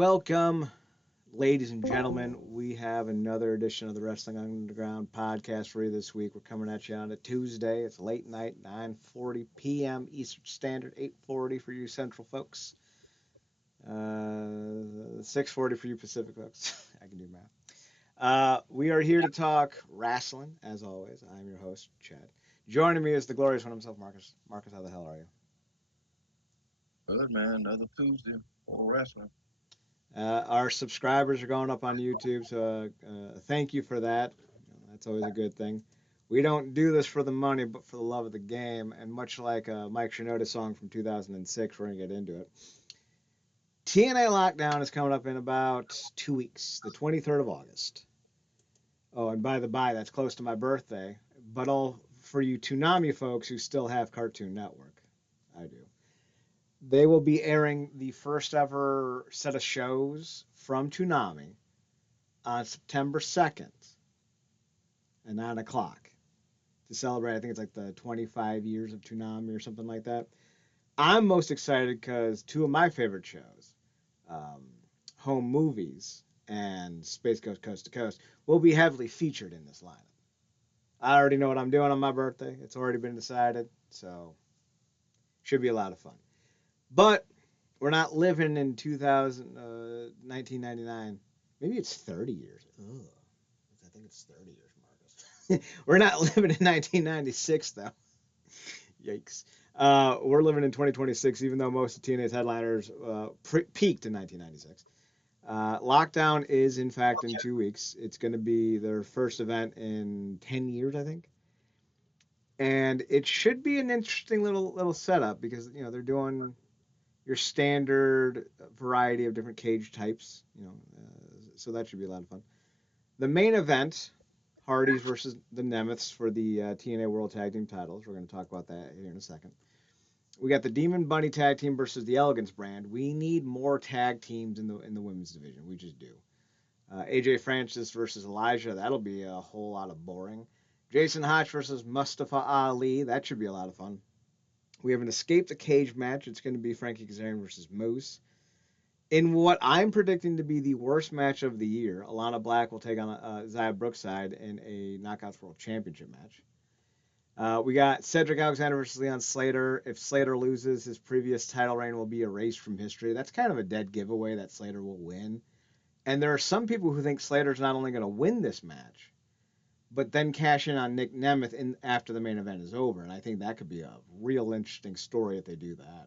Welcome, ladies and gentlemen. We have another edition of the Wrestling Underground podcast for you this week. We're coming at you on a Tuesday. It's late night, 9:40 p.m. Eastern Standard, 8:40 for you Central folks, 6:40 for you Pacific folks. I can do math. We are here to talk wrestling, as always. I'm your host, Chad. Joining me is the glorious one himself, Marcus. Marcus, how the hell are you? Good man, another Tuesday for wrestling. Our subscribers are going up on YouTube, so thank you for that. That's always a good thing. We don't do this for the money, but for the love of the game. And much like a Mike Shinoda song from 2006, we're going to get into it. TNA Lockdown is coming up in about 2 weeks, the 23rd of August. Oh, and by the by, that's close to my birthday. But all for you Toonami folks who still have Cartoon Network, I do. They will be airing the first ever set of shows from Toonami on September 2nd at 9 o'clock to celebrate. I think it's like the 25 years of Toonami or something like that. I'm most excited because two of my favorite shows, um, Home Movies and Space Ghost Coast to Coast, will be heavily featured in this lineup. I already know what I'm doing on my birthday. It's already been decided, so should be a lot of fun. But we're not living in 1999. Maybe it's 30 years. Ugh. I think it's 30 years, Marcus. We're not living in 1996, though. Yikes. We're living in 2026, even though most of TNA's headliners peaked in 1996. Lockdown is, in fact, in 2 weeks. It's going to be their first event in 10 years, I think. And it should be an interesting little setup because they're doing your standard variety of different cage types. So that should be a lot of fun. The main event, Hardys versus the Nemeths for the TNA World Tag Team titles. We're going to talk about that here in a second. We got the Demon Bunny Tag Team versus the Elegance brand. We need more tag teams in the women's division. We just do. AJ Francis versus Elijah. That'll be a whole lot of boring. Jason Hotch versus Mustafa Ali. That should be a lot of fun. We have an Escape the Cage match. It's going to be Frankie Kazarian versus Moose. In what I'm predicting to be the worst match of the year, Alana Black will take on Zaya Brookside in a Knockouts World Championship match. We got Cedric Alexander versus Leon Slater. If Slater loses, his previous title reign will be erased from history. That's kind of a dead giveaway that Slater will win. And there are some people who think Slater's not only going to win this match, but then cash in on Nick Nemeth after the main event is over. And I think that could be a real interesting story if they do that.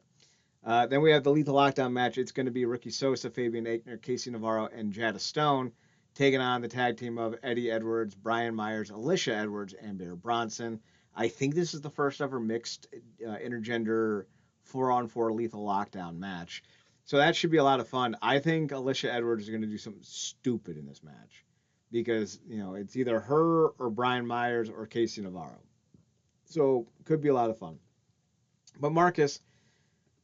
Then we have the Lethal Lockdown match. It's going to be Ricky Sosa, Fabian Aichner, Casey Navarro, and Jada Stone taking on the tag team of Eddie Edwards, Brian Myers, Alicia Edwards, and Bear Bronson. I think this is the first ever mixed intergender 4-on-4 Lethal Lockdown match. So that should be a lot of fun. I think Alicia Edwards is going to do something stupid in this match because, it's either her or Brian Myers or Casey Navarro. So could be a lot of fun. But Marcus,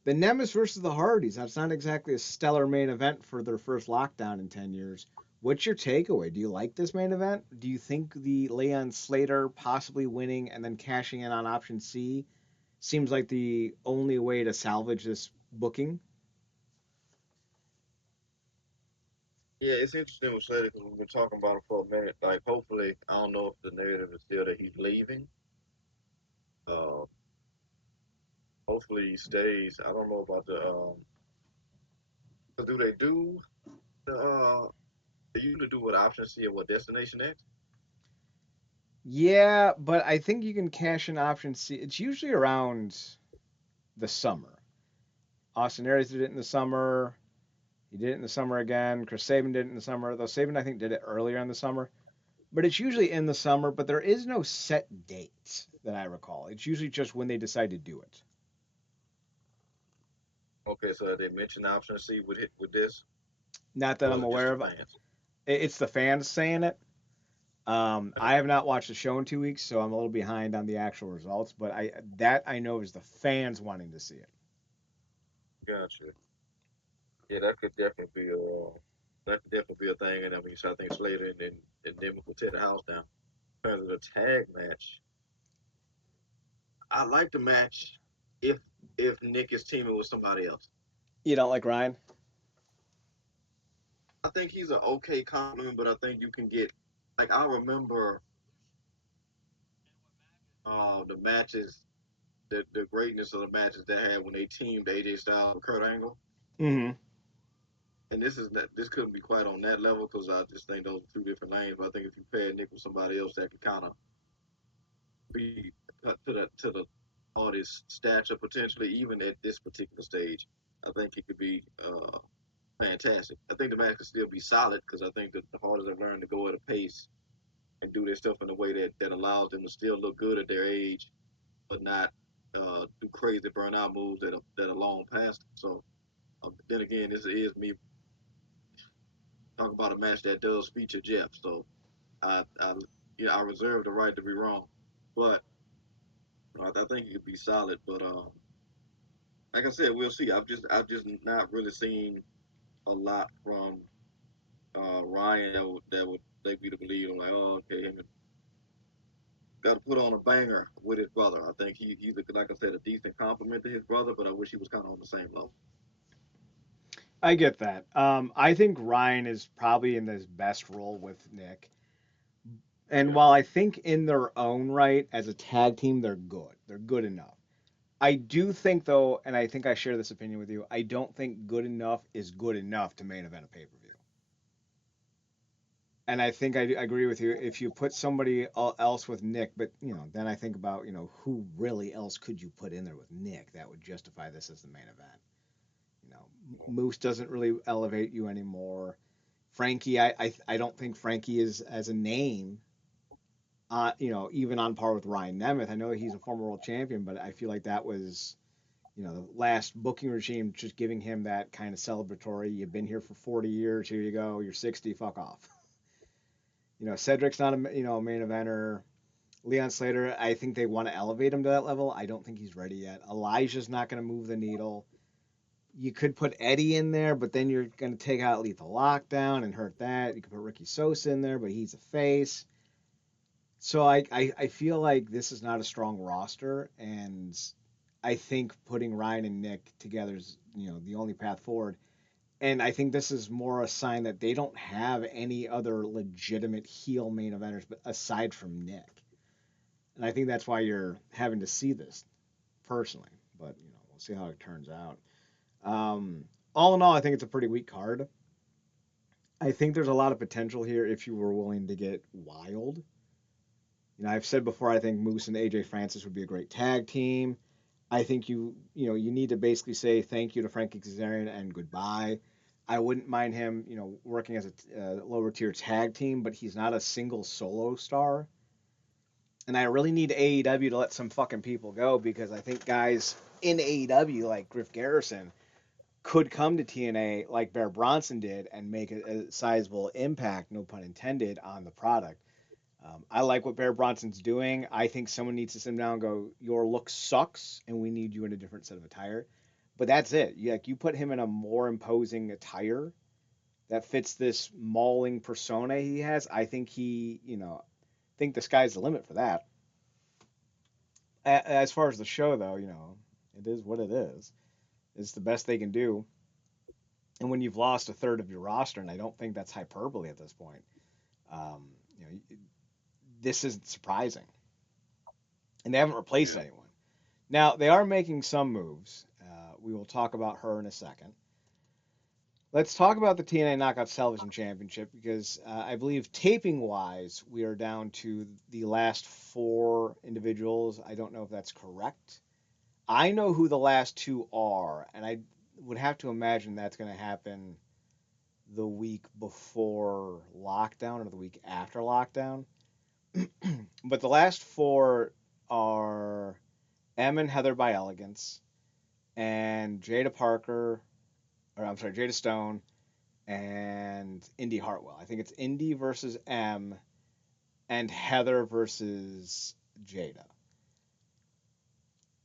the Nemesis versus the Hardys. That's not exactly a stellar main event for their first lockdown in 10 years. What's your takeaway? Do you like this main event? Do you think the Leon Slater possibly winning and then cashing in on option C seems like the only way to salvage this booking? Yeah, it's interesting with Slater because we've been talking about him for a minute. Like, hopefully, I don't know if the narrative is still that he's leaving. Uh, Hopefully he stays. I don't know about the. Do they do the? They usually do what option C or what destination X. Yeah, but I think you can cash in option C. It's usually around the summer. Austin Aries did it in the summer. He did it in the summer again. Chris Sabin did it in the summer. Though Sabin, I think, did it earlier in the summer. But it's usually in the summer, but there is no set date that I recall. It's usually just when they decide to do it. Okay, so they mentioned option C with this, Not that or I'm is it just aware the of. fans? It's the fans saying it. I have not watched the show in 2 weeks, so I'm a little behind on the actual results. But I know is the fans wanting to see it. Gotcha. Yeah, that could definitely be a thing. And I mean, so I think Slater and them will tear the house down. In terms of the tag match, I like the match if Nick is teaming with somebody else. You don't like Ryan? I think he's an okay compliment, but I think you can get like I remember the matches, the greatness of the matches they had when they teamed AJ Styles with Kurt Angle. Mm-hmm. And this couldn't be quite on that level because I just think those are two different lanes. But I think if you pair Nick with somebody else that could kind of be to the artist's stature potentially, even at this particular stage, I think it could be fantastic. I think the match could still be solid because I think that the artists have learned to go at a pace and do their stuff in a way that allows them to still look good at their age, but not do crazy burnout moves that are long past them. So then again, this is me talking about a match that does feature Jeff. So I yeah, I reserve the right to be wrong, but I think it could be solid. But like I said, we'll see. I've just not really seen a lot from Ryan that would make me to believe. I'm like, oh, okay, him got to put on a banger with his brother. I think he's like I said, a decent compliment to his brother, but I wish he was kind of on the same level. I get that. I think Ryan is probably in his best role with Nick. And Yeah, while I think in their own right as a tag team, they're good. They're good enough. I do think though, and I think I share this opinion with you. I don't think good enough is good enough to main event a pay per view. And I think I agree with you. If you put somebody else with Nick, but then I think about who really else could you put in there with Nick that would justify this as the main event. You know, Moose doesn't really elevate you anymore. Frankie, I don't think Frankie is as a name. Even on par with Ryan Nemeth. I know he's a former world champion, but I feel like that was the last booking regime just giving him that kind of celebratory. You've been here for 40 years. Here you go. You're 60. Fuck off. Cedric's not a main eventer. Leon Slater, I think they want to elevate him to that level. I don't think he's ready yet. Elijah's not going to move the needle. You could put Eddie in there, but then you're going to take out Lethal Lockdown and hurt that. You could put Ricky Sosa in there, but he's a face. So I feel like this is not a strong roster, and I think putting Ryan and Nick together is the only path forward. And I think this is more a sign that they don't have any other legitimate heel main eventers, but aside from Nick. And I think that's why you're having to see this personally. But we'll see how it turns out. All in all, I think it's a pretty weak card. I think there's a lot of potential here if you were willing to get wild. I've said before, I think Moose and AJ Francis would be a great tag team. I think you need to basically say thank you to Frankie Kazarian and goodbye. I wouldn't mind him, working as a lower tier tag team, but he's not a single solo star. And I really need AEW to let some fucking people go because I think guys in AEW like Griff Garrison could come to TNA like Bear Bronson did and make a sizable impact, no pun intended, on the product. I like what Bear Bronson's doing. I think someone needs to sit him down and go, your look sucks, and we need you in a different set of attire. But that's it. You put him in a more imposing attire that fits this mauling persona he has. I think think the sky's the limit for that. As far as the show, though, it is what it is. It's the best they can do. And when you've lost a third of your roster, and I don't think that's hyperbole at this point, um, this isn't surprising. And they haven't replaced yeah, anyone. Now, they are making some moves. We will talk about her in a second. Let's talk about the TNA Knockouts Television Championship because I believe taping wise, we are down to the last four individuals. I don't know if that's correct. I know who the last two are, and I would have to imagine that's going to happen the week before lockdown or the week after lockdown. But the last four are M and Heather by Elegance, and Jada Parker, or I'm sorry, Jada Stone, and Indy Hartwell. I think it's Indy versus M, and Heather versus Jada,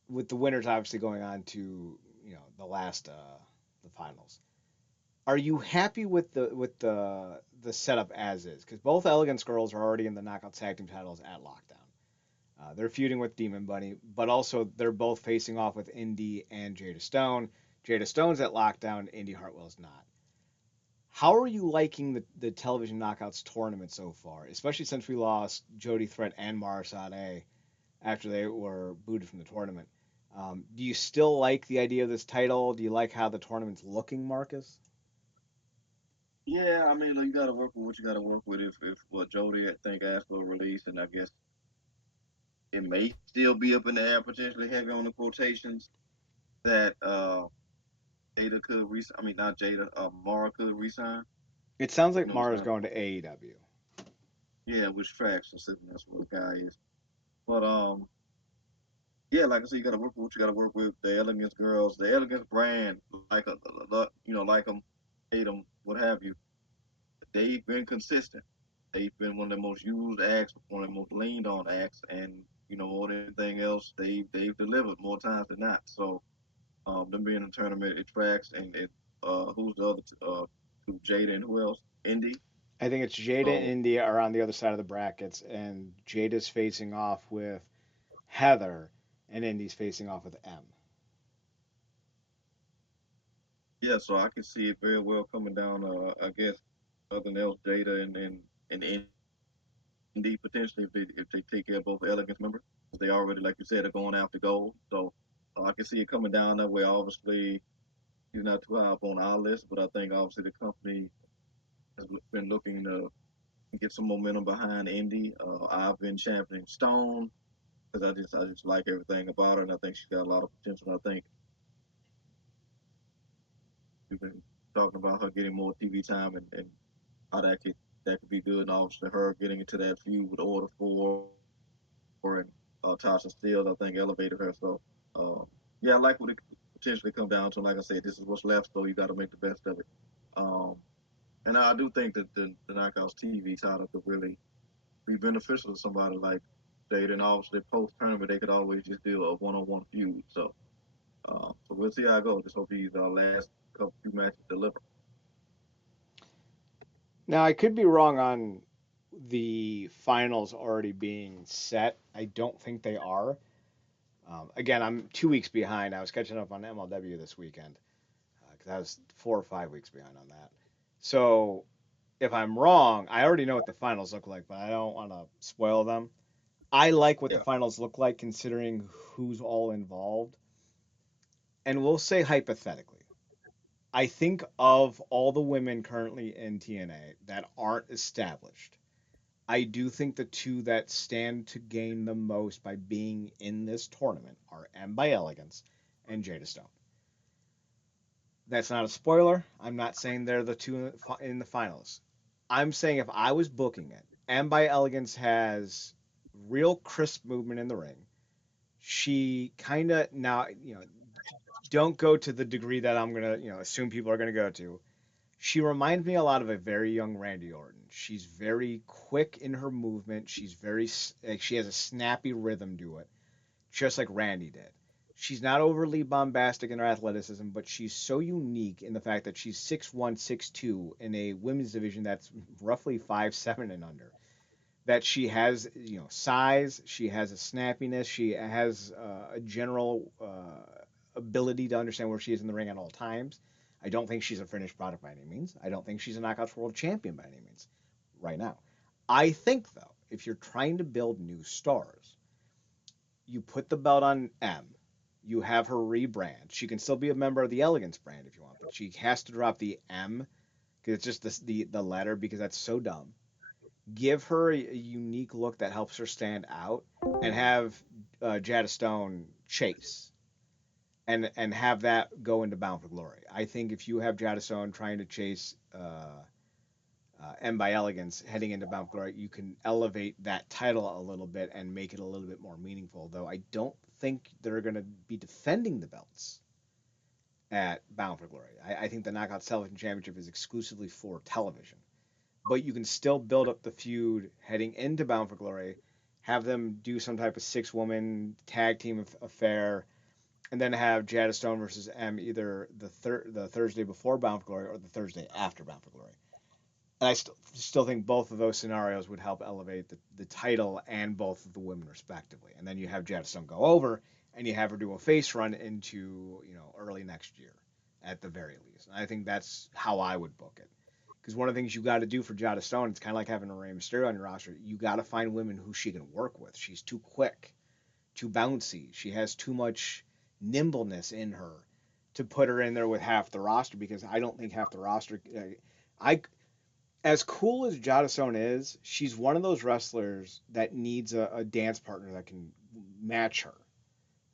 with the winners obviously going on to the last the finals. Are you happy with the setup as is? Because both Elegance girls are already in the Knockout Tag Team titles at Lockdown. They're feuding with Demon Bunny, but also they're both facing off with Indy and Jada Stone. Jada Stone's at Lockdown, Indy Hartwell's not. How are you liking the television knockouts tournament so far, especially since we lost Jody Threat and Marsade after they were booted from the tournament? Do you still like the idea of this title? Do you like how the tournament's looking, Marcus? Yeah, I mean, like, you got to work with what you got to work with. If what Jody I think asked for a release, and I guess it may still be up in the air, potentially heavy on the quotations that Jada could I mean, not Jada, Mara could resign. It sounds You like know, it's Mara's not. going to AEW. Yeah, which tracks considering that's what the guy is. But yeah, like I said, you got to work with what you got to work with. The Elegance girls, the Elegance brand, like like them, hate them, what have you. They've been consistent. They've been one of the most used acts, one of the most leaned on acts, and more than anything else, they've delivered more times than not. So them being in the tournament, it tracks, and it who's the other two, Jada and who else? Indy. I think it's Jada and So India are on the other side of the brackets, and Jada's facing off with Heather, and Indy's facing off with M. yeah, so I can see it very well coming down. I guess nothing else, Jada and Indy potentially if they take care of both Elegance members, because they already, like you said, are going after gold. So I can see it coming down that way. Obviously, he's not too high up on our list, but I think obviously the company has been looking to get some momentum behind Indy. I've been championing Stone because I just like everything about her, and I think she's got a lot of potential. And I think we've been talking about her getting more TV time and how that could be good. And obviously, her getting into that feud with Order Four and Tasha Steele, I think elevated her. So uh, yeah, I like what it could potentially come down to. Like I said, this is what's left, so you got to make the best of it. Um, and I do think that the Knockouts TV title could really be beneficial to somebody like Jada. And obviously, post tournament, they could always just do a one-on-one feud. So we'll see how it goes. Just hope these last couple few matches deliver. Now, I could be wrong on the finals already being set. I don't think they are. Again, I'm 2 weeks behind. I was catching up on MLW this weekend because I was 4 or 5 weeks behind on that. So if I'm wrong, I already know what the finals look like, but I don't want to spoil them. I like what the Yeah, finals look like considering who's all involved. And we'll say hypothetically, I think of all the women currently in TNA that aren't established, I do think the two that stand to gain the most by being in this tournament are M by Elegance and Jada Stone. That's not a spoiler. I'm not saying they're the two in the finals. I'm saying if I was booking it, M by Elegance has real crisp movement in the ring. She kind of now, don't go to the degree that I'm gonna, assume people are gonna go to. She reminds me a lot of a very young Randy Orton. She's very quick in her movement. Like, she has a snappy rhythm to it, just like Randy did. She's not overly bombastic in her athleticism, but she's so unique in the fact that she's 6'1", 6'2", in a women's division that's roughly 5'7" and under. That she has, size. She has a snappiness. She has a general ability to understand where she is in the ring at all times. I don't think she's a finished product by any means. I don't think she's a Knockouts World Champion by any means right now. I think, though, if you're trying to build new stars, you put the belt on M. You have her rebrand. She can still be a member of the Elegance brand if you want, but she has to drop the M because it's just the letter because that's so dumb. Give her a unique look that helps her stand out, and have Jada Stone chase and have that go into Bound for Glory. I think if you have Jada Stone trying to chase M by Elegance heading into Bound for Glory, you can elevate that title a little bit and make it a little bit more meaningful. Though I don't think they're going to be defending the belts at Bound for Glory. I think the Knockouts Television Championship is exclusively for television. But you can still build up the feud heading into Bound for Glory, have them do some type of 6-woman tag team affair, and then have Jada Stone versus M either the Thursday before Bound for Glory or the Thursday after Bound for Glory. And I still think both of those scenarios would help elevate the title and both of the women respectively. And then you have Jada Stone go over, and you have her do a face run into early next year at the very least. And I think that's how I would book it. Because one of the things you got to do for Jada Stone, it's kind of like having a Rey Mysterio on your roster. You got to find women who she can work with. She's too quick, too bouncy. She has too much nimbleness in her to put her in there with half the roster because I don't think half the roster. I as cool as Jada Stone is, she's one of those wrestlers that needs a dance partner that can match her.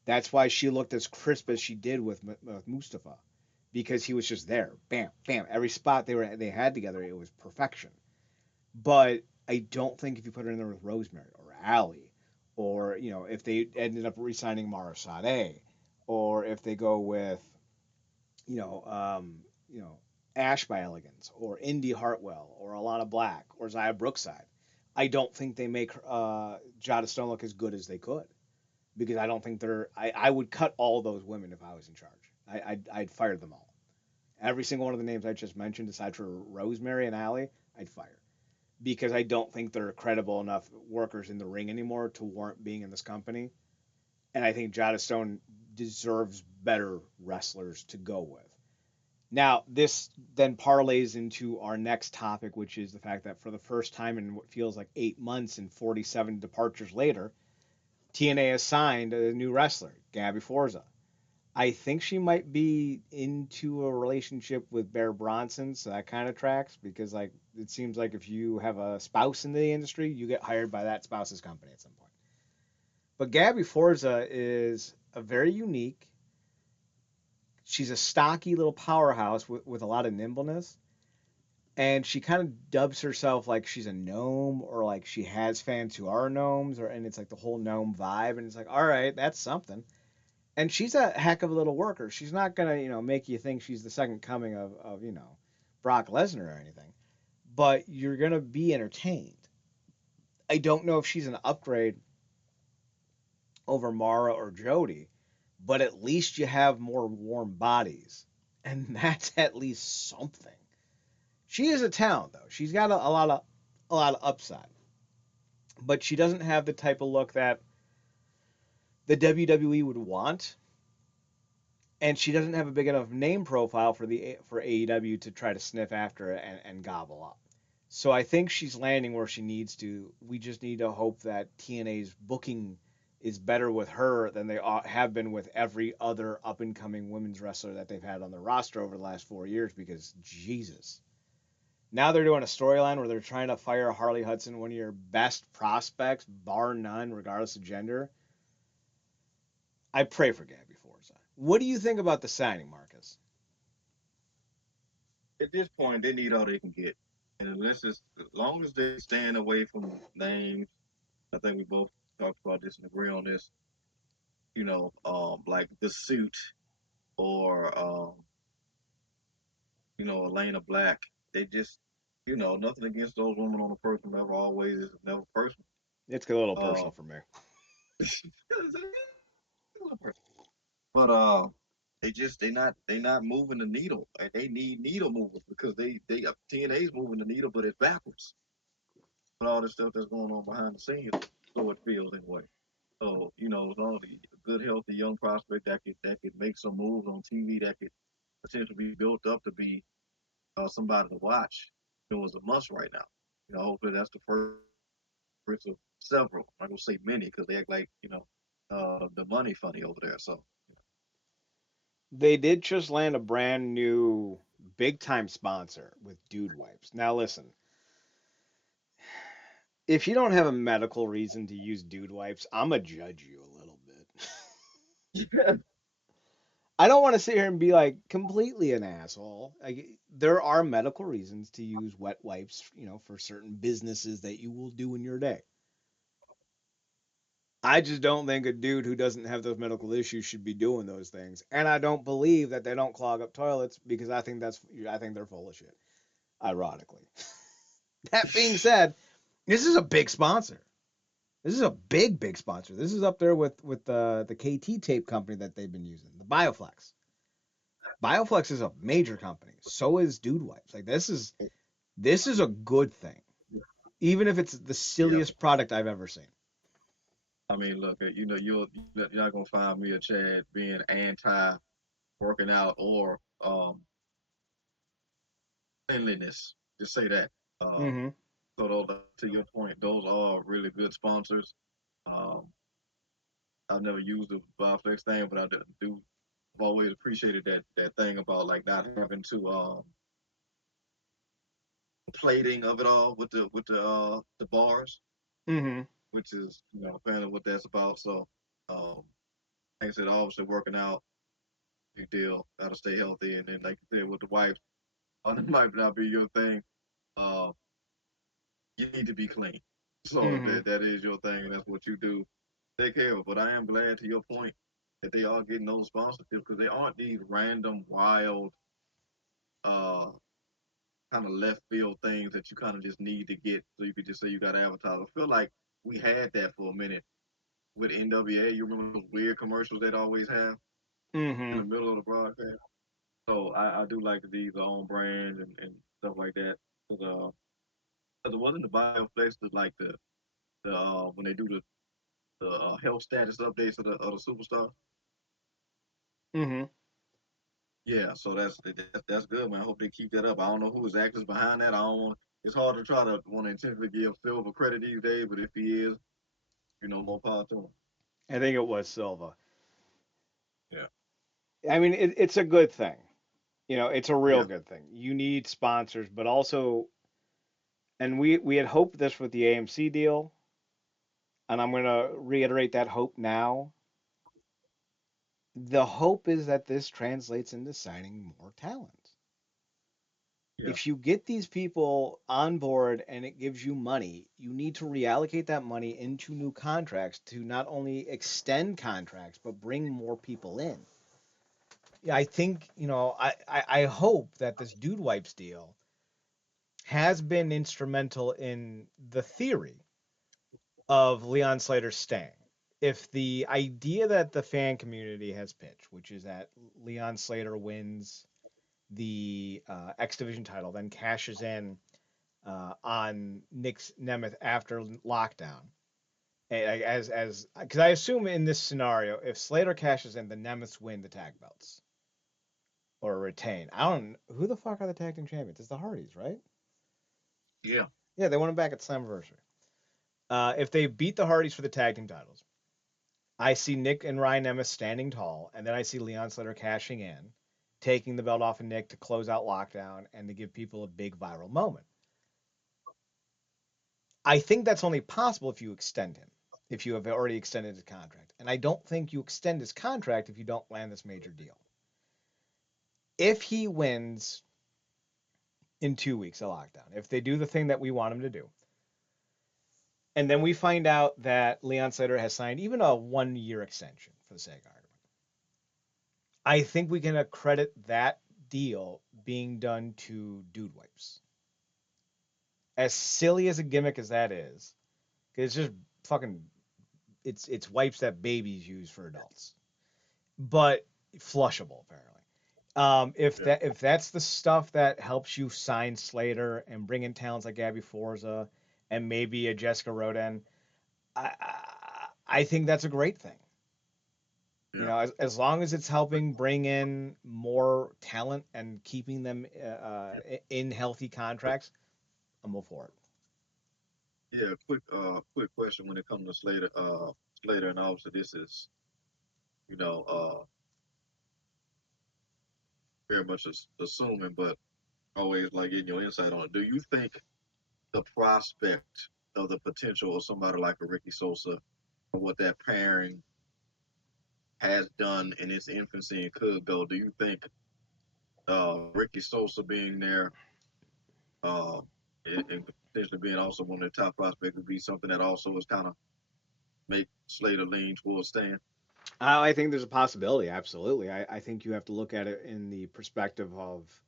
That's why she looked as crisp as she did with Mustafa, because he was just there, bam, bam, every spot they had together, it was perfection. But I don't think if you put her in there with Rosemary or Allie, or if they ended up re-signing Mara Sade, or if they go with you know um, you know Ash by Elegance or Indy Hartwell or Alana Black or Zaya Brookside, I don't think they make Jada Stone look as good as they could because I don't think they're. I would cut all those women if I was in charge. I'd fire them all. Every single one of the names I just mentioned, aside for Rosemary and Allie, I'd fire because I don't think they're credible enough workers in the ring anymore to warrant being in this company. And I think Jada Stone deserves better wrestlers to go with. Now, this then parlays into our next topic, which is the fact that for the first time in what feels like 8 months and 47 departures later, TNA has signed a new wrestler, Gabby Forza. I think she might be into a relationship with Bear Bronson, so that kind of tracks because like it seems like if you have a spouse in the industry, you get hired by that spouse's company at some point. But Gabby Forza is a very unique. She's a stocky little powerhouse with a lot of nimbleness, and she kind of dubs herself like she's a gnome or like she has fans who are gnomes, or and it's like the whole gnome vibe, and it's like all right, that's something. And she's a heck of a little worker. She's not gonna, make you think she's the second coming of Brock Lesnar or anything. But you're gonna be entertained. I don't know if she's an upgrade over Mara or Jody, but at least you have more warm bodies, and that's at least something. She is a talent though. She's got a lot of upside, but she doesn't have the type of look that the WWE would want, and she doesn't have a big enough name profile for AEW to try to sniff after and gobble up. So I think she's landing where she needs to. We just need to hope that TNA's booking is better with her than they have been with every other up and coming women's wrestler that they've had on their roster over the last 4 years. Because Jesus, now they're doing a storyline where they're trying to fire Harley Hudson, one of your best prospects, bar none, regardless of gender. I pray for Gabby Forza. What do you think about the signing, Marcus? At this point, they need all they can get, and unless it's as long as they stand away from names, I think we both talked about this and agree on this. Like the suit or Elena Black. They just, nothing against those women on a personal level. Always is never personal. It's a little Uh, personal for me. but they not moving the needle. And they need needle movers because they TNA's moving the needle, but it's backwards. But all this stuff that's going on behind the scenes, so it feels anyway. So as long as a good, healthy young prospect that could make some moves on TV that could potentially be built up to be somebody to watch, it was a must right now. Hopefully that's the first of several. I'm not gonna say many because they act like the money funny over there. So They did just land a brand new big time sponsor with Dude Wipes. Now listen, if you don't have a medical reason to use Dude Wipes, I'm gonna judge you a little bit. yeah, I don't want to sit here and be like completely an asshole. Like there are medical reasons to use wet wipes, for certain businesses that you will do in your day. I just don't think a dude who doesn't have those medical issues should be doing those things. And I don't believe that they don't clog up toilets because I think they're full of shit. Ironically. That being said, this is a big sponsor. This is a big sponsor. This is up there with the KT tape company that they've been using, the Bioflex. Bioflex is a major company. So is Dude Wipes. Like this is a good thing, even if it's the yeah. silliest product I've ever seen. I mean, look, you're not gonna find me or Chad being anti working out or cleanliness. Just say that. Uh, Mm-hmm. so those, to your point, those are really good sponsors. Um, I've never used the Biflex thing, but I do. I've always appreciated that thing about like not having to plating of it all with the bars, Mm-hmm. which is apparently what that's about. So, like I said, obviously working out, big deal. Got to stay healthy, and then like you said with the wife, it might not be your thing. Uh, you need to be clean. So if Mm-hmm. that is your thing, and that's what you do, take care of it. But I am glad, to your point, that they are getting those sponsorships because they aren't these random, wild, uh, kind of left field things that you kind of just need to get so you could just say you got to advertise. I feel like we had that for a minute with NWA. You remember those weird commercials they'd always have in Mm-hmm. the middle of the broadcast? So I do like that these are on brand and stuff like that. Because it wasn't the bioflex that like the when they do the health status updates of the superstar. Mm-hmm. Yeah, so that's good, man. I hope they keep that up. I don't know who is actors behind that. I don't want. It's hard to try to want to intentionally give Silver credit these days, but if he is, more power to him. I think it was Silva. Yeah, I mean, it's a good thing. It's a real yeah, good thing. You need sponsors, but also, and we had hoped this with the AMC deal, and I'm going to reiterate that hope now. The hope is that this translates into signing more talent. yeah, If you get these people on board and it gives you money, you need to reallocate that money into new contracts to not only extend contracts but bring more people in. Yeah, I think, I hope that this Dude Wipes deal has been instrumental in the theory of Leon Slater staying. If the idea that the fan community has pitched, which is that Leon Slater wins the X Division title, then cashes in on Nick Nemeth after lockdown. As because I assume in this scenario, if Slater cashes in, the Nemeths win the tag belts or retain. I don't who the fuck are the tag team champions. It's the Hardys, right? yeah, Yeah, they won them back at Slammiversary. If they beat the Hardys for the tag team titles, I see Nick and Ryan Nemeth standing tall, and then I see Leon Slater cashing in, taking the belt off of Nick to close out lockdown and to give people a big viral moment. I think that's only possible if you extend him, if you have already extended his contract. And I don't think you extend his contract if you don't land this major deal. If he wins in 2 weeks of lockdown, if they do the thing that we want him to do, and then we find out that Leon Slater has signed even a 1 year extension for the sake of argument, I think we can accredit that deal being done to Dude Wipes. As silly as a gimmick as that is, because it's just fucking it's wipes that babies use for adults, but flushable apparently. If yeah, that's the stuff that helps you sign Slater and bring in talents like Gabby Forza and maybe a Jessica Roden, I think that's a great thing. yeah, As long as it's helping bring in more talent and keeping them in healthy contracts, I'm all for it. yeah. Quick question when it comes to Slater, and obviously this is you know uh very much assuming, but always like getting your insight on it. Do you think the prospect of the potential of somebody like a Ricky Sosa and what that pairing has done in its infancy and could go? Do you think Ricky Sosa being there uh, and potentially being also one of the top prospects would be something that also is kind of make Slater lean towards staying? I think there's a possibility. Absolutely. I think you have to look at it in the perspective of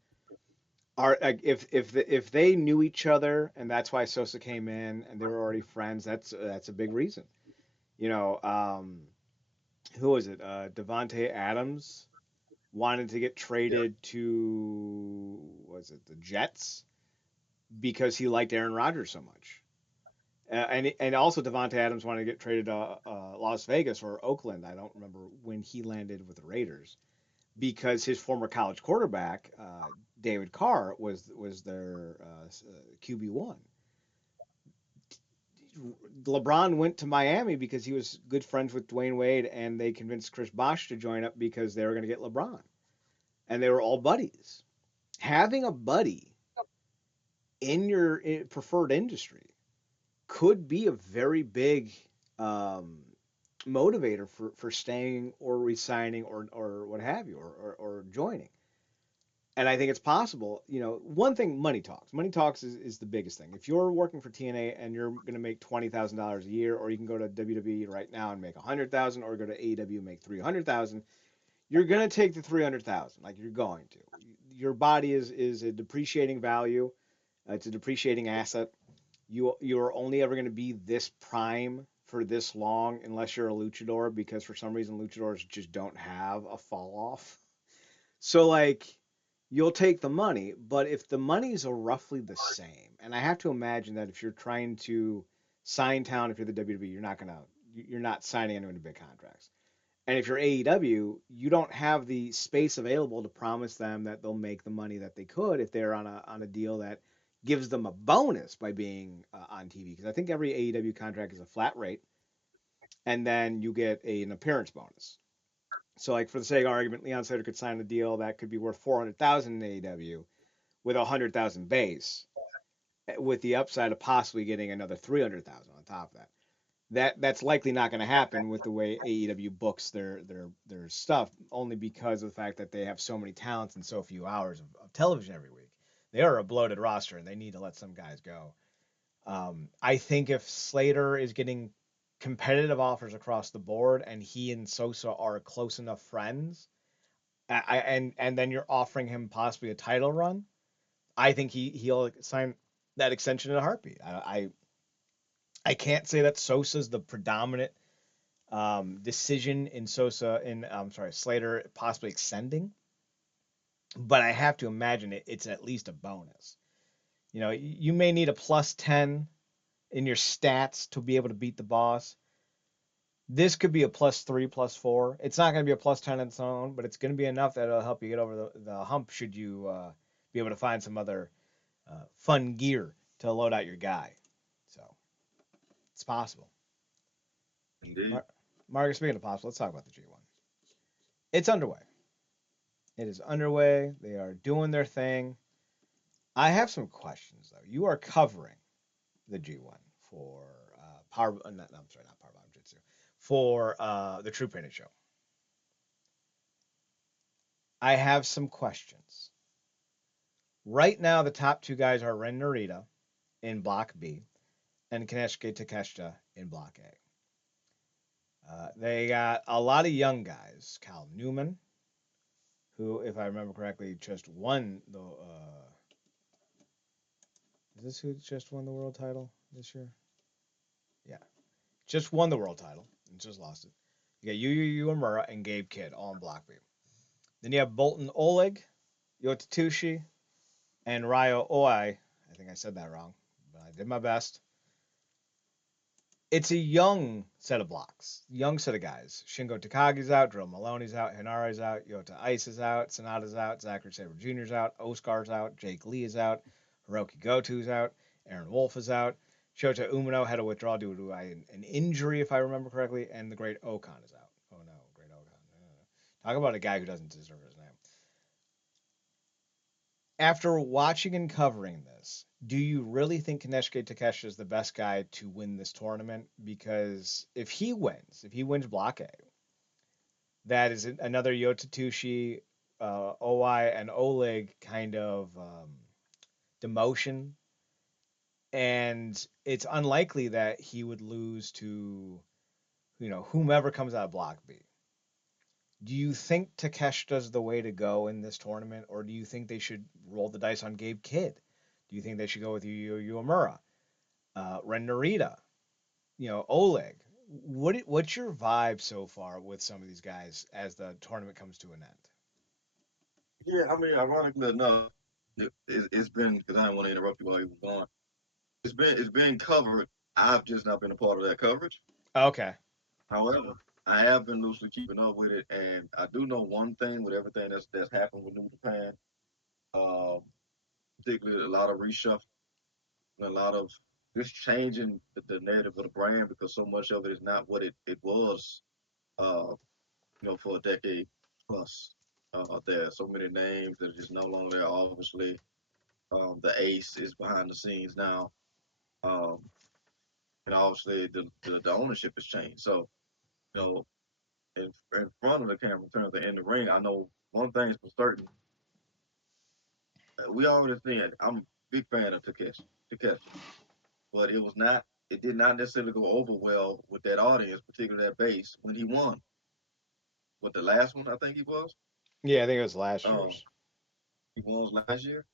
are like if they knew each other and that's why Sosa came in and they were already friends. That's a big reason. You know, who was it? Devonte Adams wanted to get Yeah, traded to was it the Jets because he liked Aaron Rodgers so much. And also Devonte Adams wanted to get traded to Las Vegas or Oakland. I don't remember when he landed with the Raiders. because his former college quarterback, David Carr, was their QB1. LeBron went to Miami because he was good friends with Dwayne Wade, and they convinced Chris Bosh to join up because they were going to get LeBron, and they were all buddies. Having a buddy in your preferred industry could be a very big um, motivator for staying or resigning or what have you or joining. And I think it's possible. One thing, money talks. Money talks is the biggest thing. If you're working for TNA and you're going to make $20,000 a year, or you can go to WWE right now and make 100,000, or go to AEW and make 300,000, you're going to take the 300,000. Like you're going to. Your body is a depreciating value. It's a depreciating asset. You're only ever going to be this prime for this long unless you're a luchador, because for some reason luchadors just don't have a fall off. So like you'll take the money, but if the monies are roughly the same, and I have to imagine that if you're trying to sign talent, if you're the WWE, you're not signing anyone to big contracts. And if you're AEW, you don't have the space available to promise them that they'll make the money that they could if they're on a deal that gives them a bonus by being on TV. Because I think every AEW contract is a flat rate, and then you get an appearance bonus. So, like for the sake of argument, Leon Slater could sign a deal that could be worth 400,000 in AEW with 100,000 base, with the upside of possibly getting another 300,000 on top of that. That's likely not going to happen with the way AEW books their stuff, only because of the fact that they have so many talents and so few hours of television every week. They are a bloated roster, and they need to let some guys go. I think if Slater is getting competitive offers across the board, and he and Sosa are close enough friends, and then you're offering him possibly a title run, I think he'll sign that extension in a heartbeat. I can't say that Sosa's the predominant decision in Sosa in I'm sorry Slater possibly extending, but I have to imagine it's at least a bonus. You may need a +10 in your stats to be able to beat the boss. This could be a +3, +4. It's not going to be a +10 on its own, but it's going to be enough that it'll help you get over the hump should you be able to find some other fun gear to load out your guy. So it's possible. Indeed. Mar- Marcus, speaking of possible, let's talk about the G1. It's underway. It is underway. They are doing their thing. I have some questions though. You are covering the G1 for Power. I'm sorry, not Power Jitsu. For the True Painted Show. I have some questions. Right now, the top two guys are Ren Narita in Block B and Kaneshke Takeshita in Block A. They got a lot of young guys. Cal Newman, who, if I remember correctly, just won the. Is this who just won the world title this year? Yeah, just won the world title and just lost it. You got Yu Yu Uemura and Gabe Kidd all in Block B. Then you have Bolton Oleg, Yota Tsuji, and Ryo Oi. I think I said that wrong, but I did my best. It's a young set of blocks, young set of guys. Shingo Takagi's out, Drill Maloney's out, Hinari's out, Yota Ice is out, Sonata's out, Zachary Sabre Jr.'s out, Oscar's out, Jake Lee is out, Hiroki Goto's out, Aaron Wolf is out, Shota Umino had a withdrawal due to an injury, if I remember correctly, and the Great Okan is out. Oh no, Great Okan. Talk about a guy who doesn't deserve his name. After watching and covering this, do you really think Kaneshke Takeshita is the best guy to win this tournament? Because if he wins Block A, that is another Yotatushi, OI, and Oleg kind of demotion. And it's unlikely that he would lose to, whomever comes out of Block B. Do you think Takeshita's the way to go in this tournament, or do you think they should roll the dice on Gabe Kidd? Do you think they should go with Yu Uemura, Ren Narita, Oleg? What's your vibe so far with some of these guys as the tournament comes to an end? Yeah, I mean, ironically enough, it's been because I didn't want to interrupt you while you were gone. It's been covered. I've just not been a part of that coverage. Okay. However, I have been loosely keeping up with it, and I do know one thing with everything that's happened with New Japan. Um, Particularly a lot of reshuffling, a lot of just changing the narrative of the brand because so much of it is not what it was. Uh, for a decade plus. There are so many names that are just no longer there. Obviously, the ace is behind the scenes now, um, and obviously the ownership has changed. So, you know, in front of the camera, in terms of in the ring, I know one thing's for certain. We already seen. I'm a big fan of Takeshi, but it was not. It did not necessarily go over well with that audience, particularly that base, when he won. What the last one I think he was. Yeah, I think it was last Um, year's. he won last year.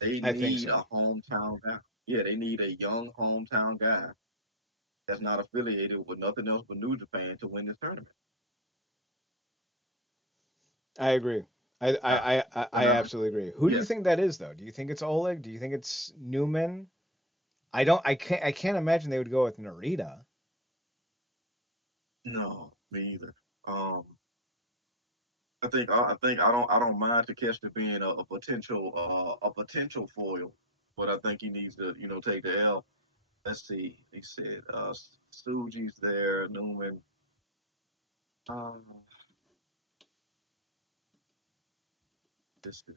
They I think need so. a hometown guy. Yeah, they need a young hometown guy that's not affiliated with nothing else but New Japan to win this tournament. I agree. I I Now, I I now, absolutely agree. Who do yeah, you think that is though? Do you think it's Oleg? Do you think it's Newman? I don't. I can't imagine they would go with Narita. no, me either. Um, I think I don't mind Takeshita being a potential foil, but I think he needs to take the L. Let's see. He said Suji's there, Newman. Um, this is,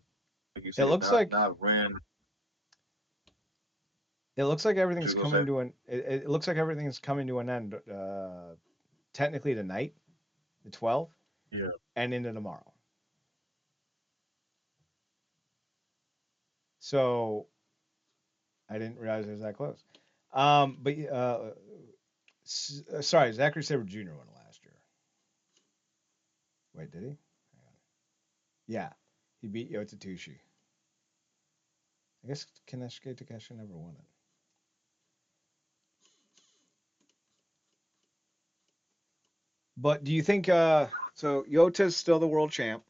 like you It said, looks not like not Rand. it looks like What everything's you gonna coming say? to an. It looks like everything's coming to an end. Technically tonight, the 12th, Yeah, and into tomorrow. So I didn't realize it was that close. But sorry, Zachary Sabre Jr. won last year. Wait, did he? Hang on. Yeah, he beat Yota Tsuji. I guess Kaneshike Takeshi never won it. But do you think so Yota's still the world champ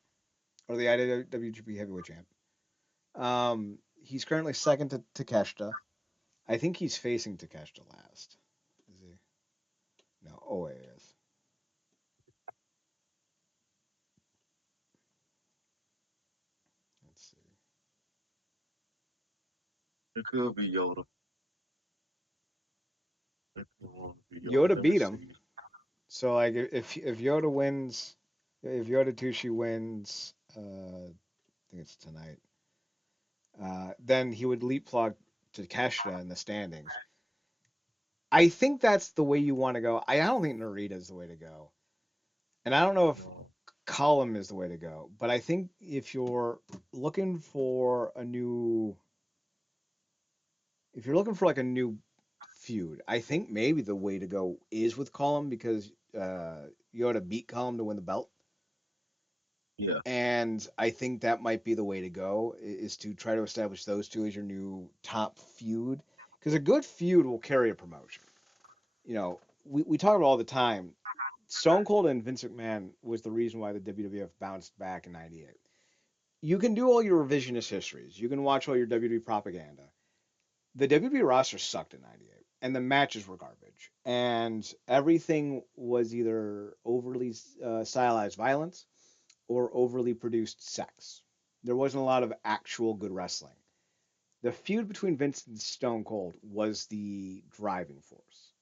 or the IWGP heavyweight champ? He's currently second to Takeshita. I think he's facing Takeshita last. Is he? No, Oe is. Let's see. it could be Yoda. It could be Yoda. Yoda Let me beat him. see. So like if Yoda wins, if Yoda Tushi wins, I think it's tonight. Then he would leapfrog to Takeshita in the standings. I think that's the way you want to go. I don't think Narita is the way to go. And I don't know if Uh, column is the way to go, but I think if you're looking for a new, if you're looking for like a new feud, I think maybe the way to go is with column because Yoda beat column to win the belt, yeah, and I think that might be the way to go is to try to establish those two as your new top feud because a good feud will carry a promotion. We talk about all the time. Stone Cold and Vince McMahon was the reason why the WWF bounced back in '98. You can do all your revisionist histories. You can watch all your WWE propaganda. The WWE roster sucked in '98, and the matches were garbage. And everything was either overly stylized violence or overly produced sex. There wasn't a lot of actual good wrestling. The feud between Vince and Stone Cold was the driving force.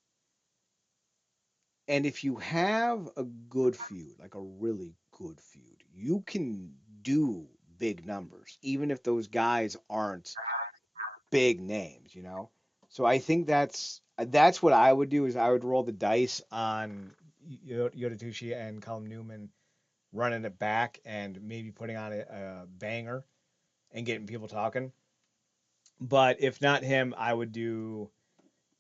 And if you have a good feud, like a really good feud, you can do big numbers, even if those guys aren't big names. So I think that's what I would do is I would roll the dice on Yoda and Colin Newman running it back and maybe putting on a banger and getting people talking. But if not him, I would do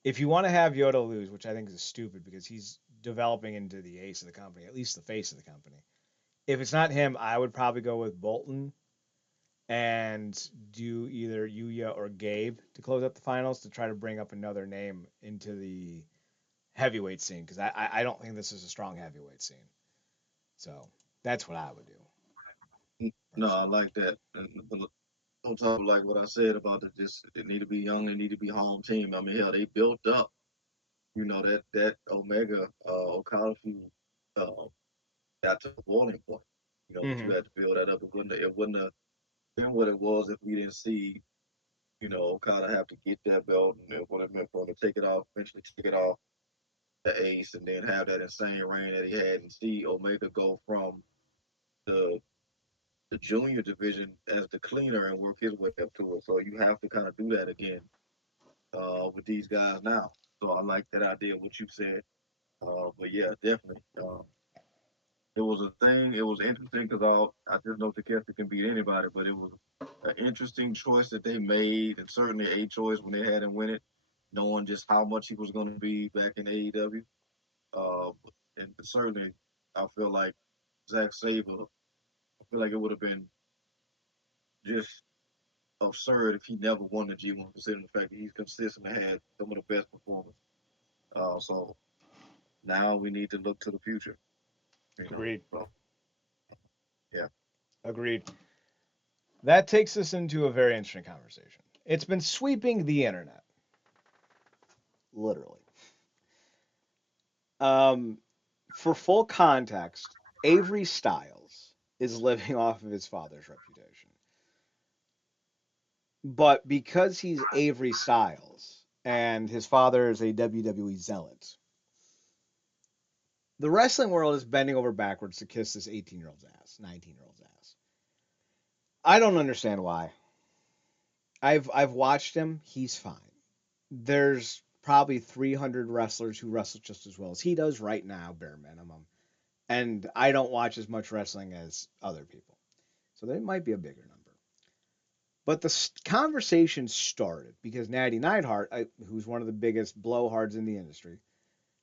if you want to have Yoda lose, which I think is stupid because he's developing into the ace of the company, at least the face of the company. If it's not him, I would probably go with Bolton and do either Yuya or Gabe to close up the finals to try to bring up another name into the heavyweight scene because I don't think this is a strong heavyweight scene. So that's what I would do no, I personally. like that. And on top of like what I said about the just they need to be young, they need to be home team. I mean, hell, they built up, that Omega Okada feud. um, got to the boiling point. But you Hmm. had to build that up. It wouldn't have been what it was if we didn't see, Okada have to get that belt, and it would have meant for him to take it off, eventually take it off the Ace, and then have that insane reign that he had, and see Omega go from the the junior division as the cleaner and work his way up to it. So you have to kind of do that again with these guys now. So I like that idea, what you said. But yeah, definitely. It was a thing. It was interesting because I just know Takeshita can beat anybody, but it was an interesting choice that they made, and certainly a choice when they had him win it, knowing just how much he was going to be back in AEW. Uh, and certainly, I feel like Zack Sabre. I feel like it would have been just absurd if he never won the G1, considering the fact that he's consistently had some of the best performance. So now we need to look to the future. You know, Agreed. so yeah. Agreed. That takes us into a very interesting conversation. It's been sweeping the internet, literally. Um, for full context, Avery Styles is living off of his father's reputation. But because he's Avery Styles and his father is a WWE zealot, the wrestling world is bending over backwards to kiss this 18-year-old's ass, 19-year-old's ass. I don't understand why. I've watched him. He's fine. There's probably 300 wrestlers who wrestle just as well as he does right now, bare minimum. And I don't watch as much wrestling as other people. So there might be a bigger number. But the conversation started because Natty Neidhart, who's one of the biggest blowhards in the industry,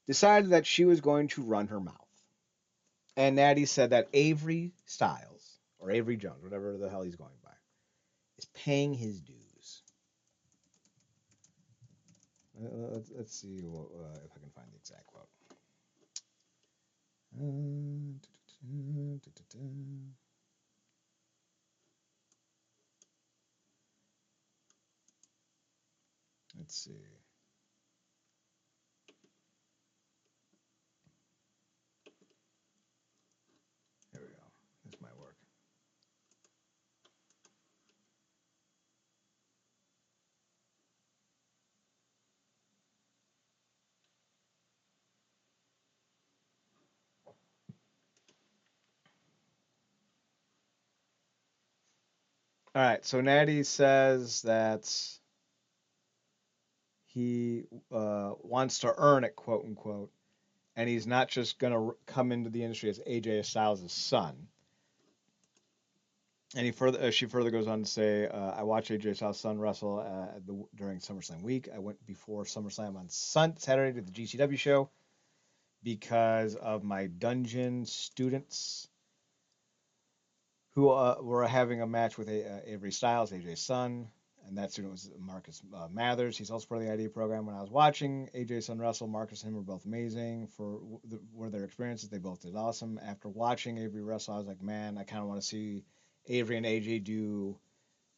decided that she was going to run her mouth. And Natty said that Avery Styles, or Avery Jones, whatever the hell he's going by, is paying his dues. Let's see if I can find the exact quote. Let's see. Here we go. This might work. All right. So Natty says that he wants to earn it, quote unquote, and he's not just going to come into the industry as AJ Styles' son. And she further goes on to say, I watched AJ Styles' son wrestle during SummerSlam week. I went before SummerSlam on Saturday to the GCW show because of my dungeon students who were having a match with Avery Styles, AJ's son. And that student was Marcus Mathers. He's also part of the ID program. When I was watching AJ's son wrestle, Marcus and him were both amazing. Were their experiences. They both did awesome. After watching Avery wrestle, I was like, man, I kind of want to see Avery and AJ do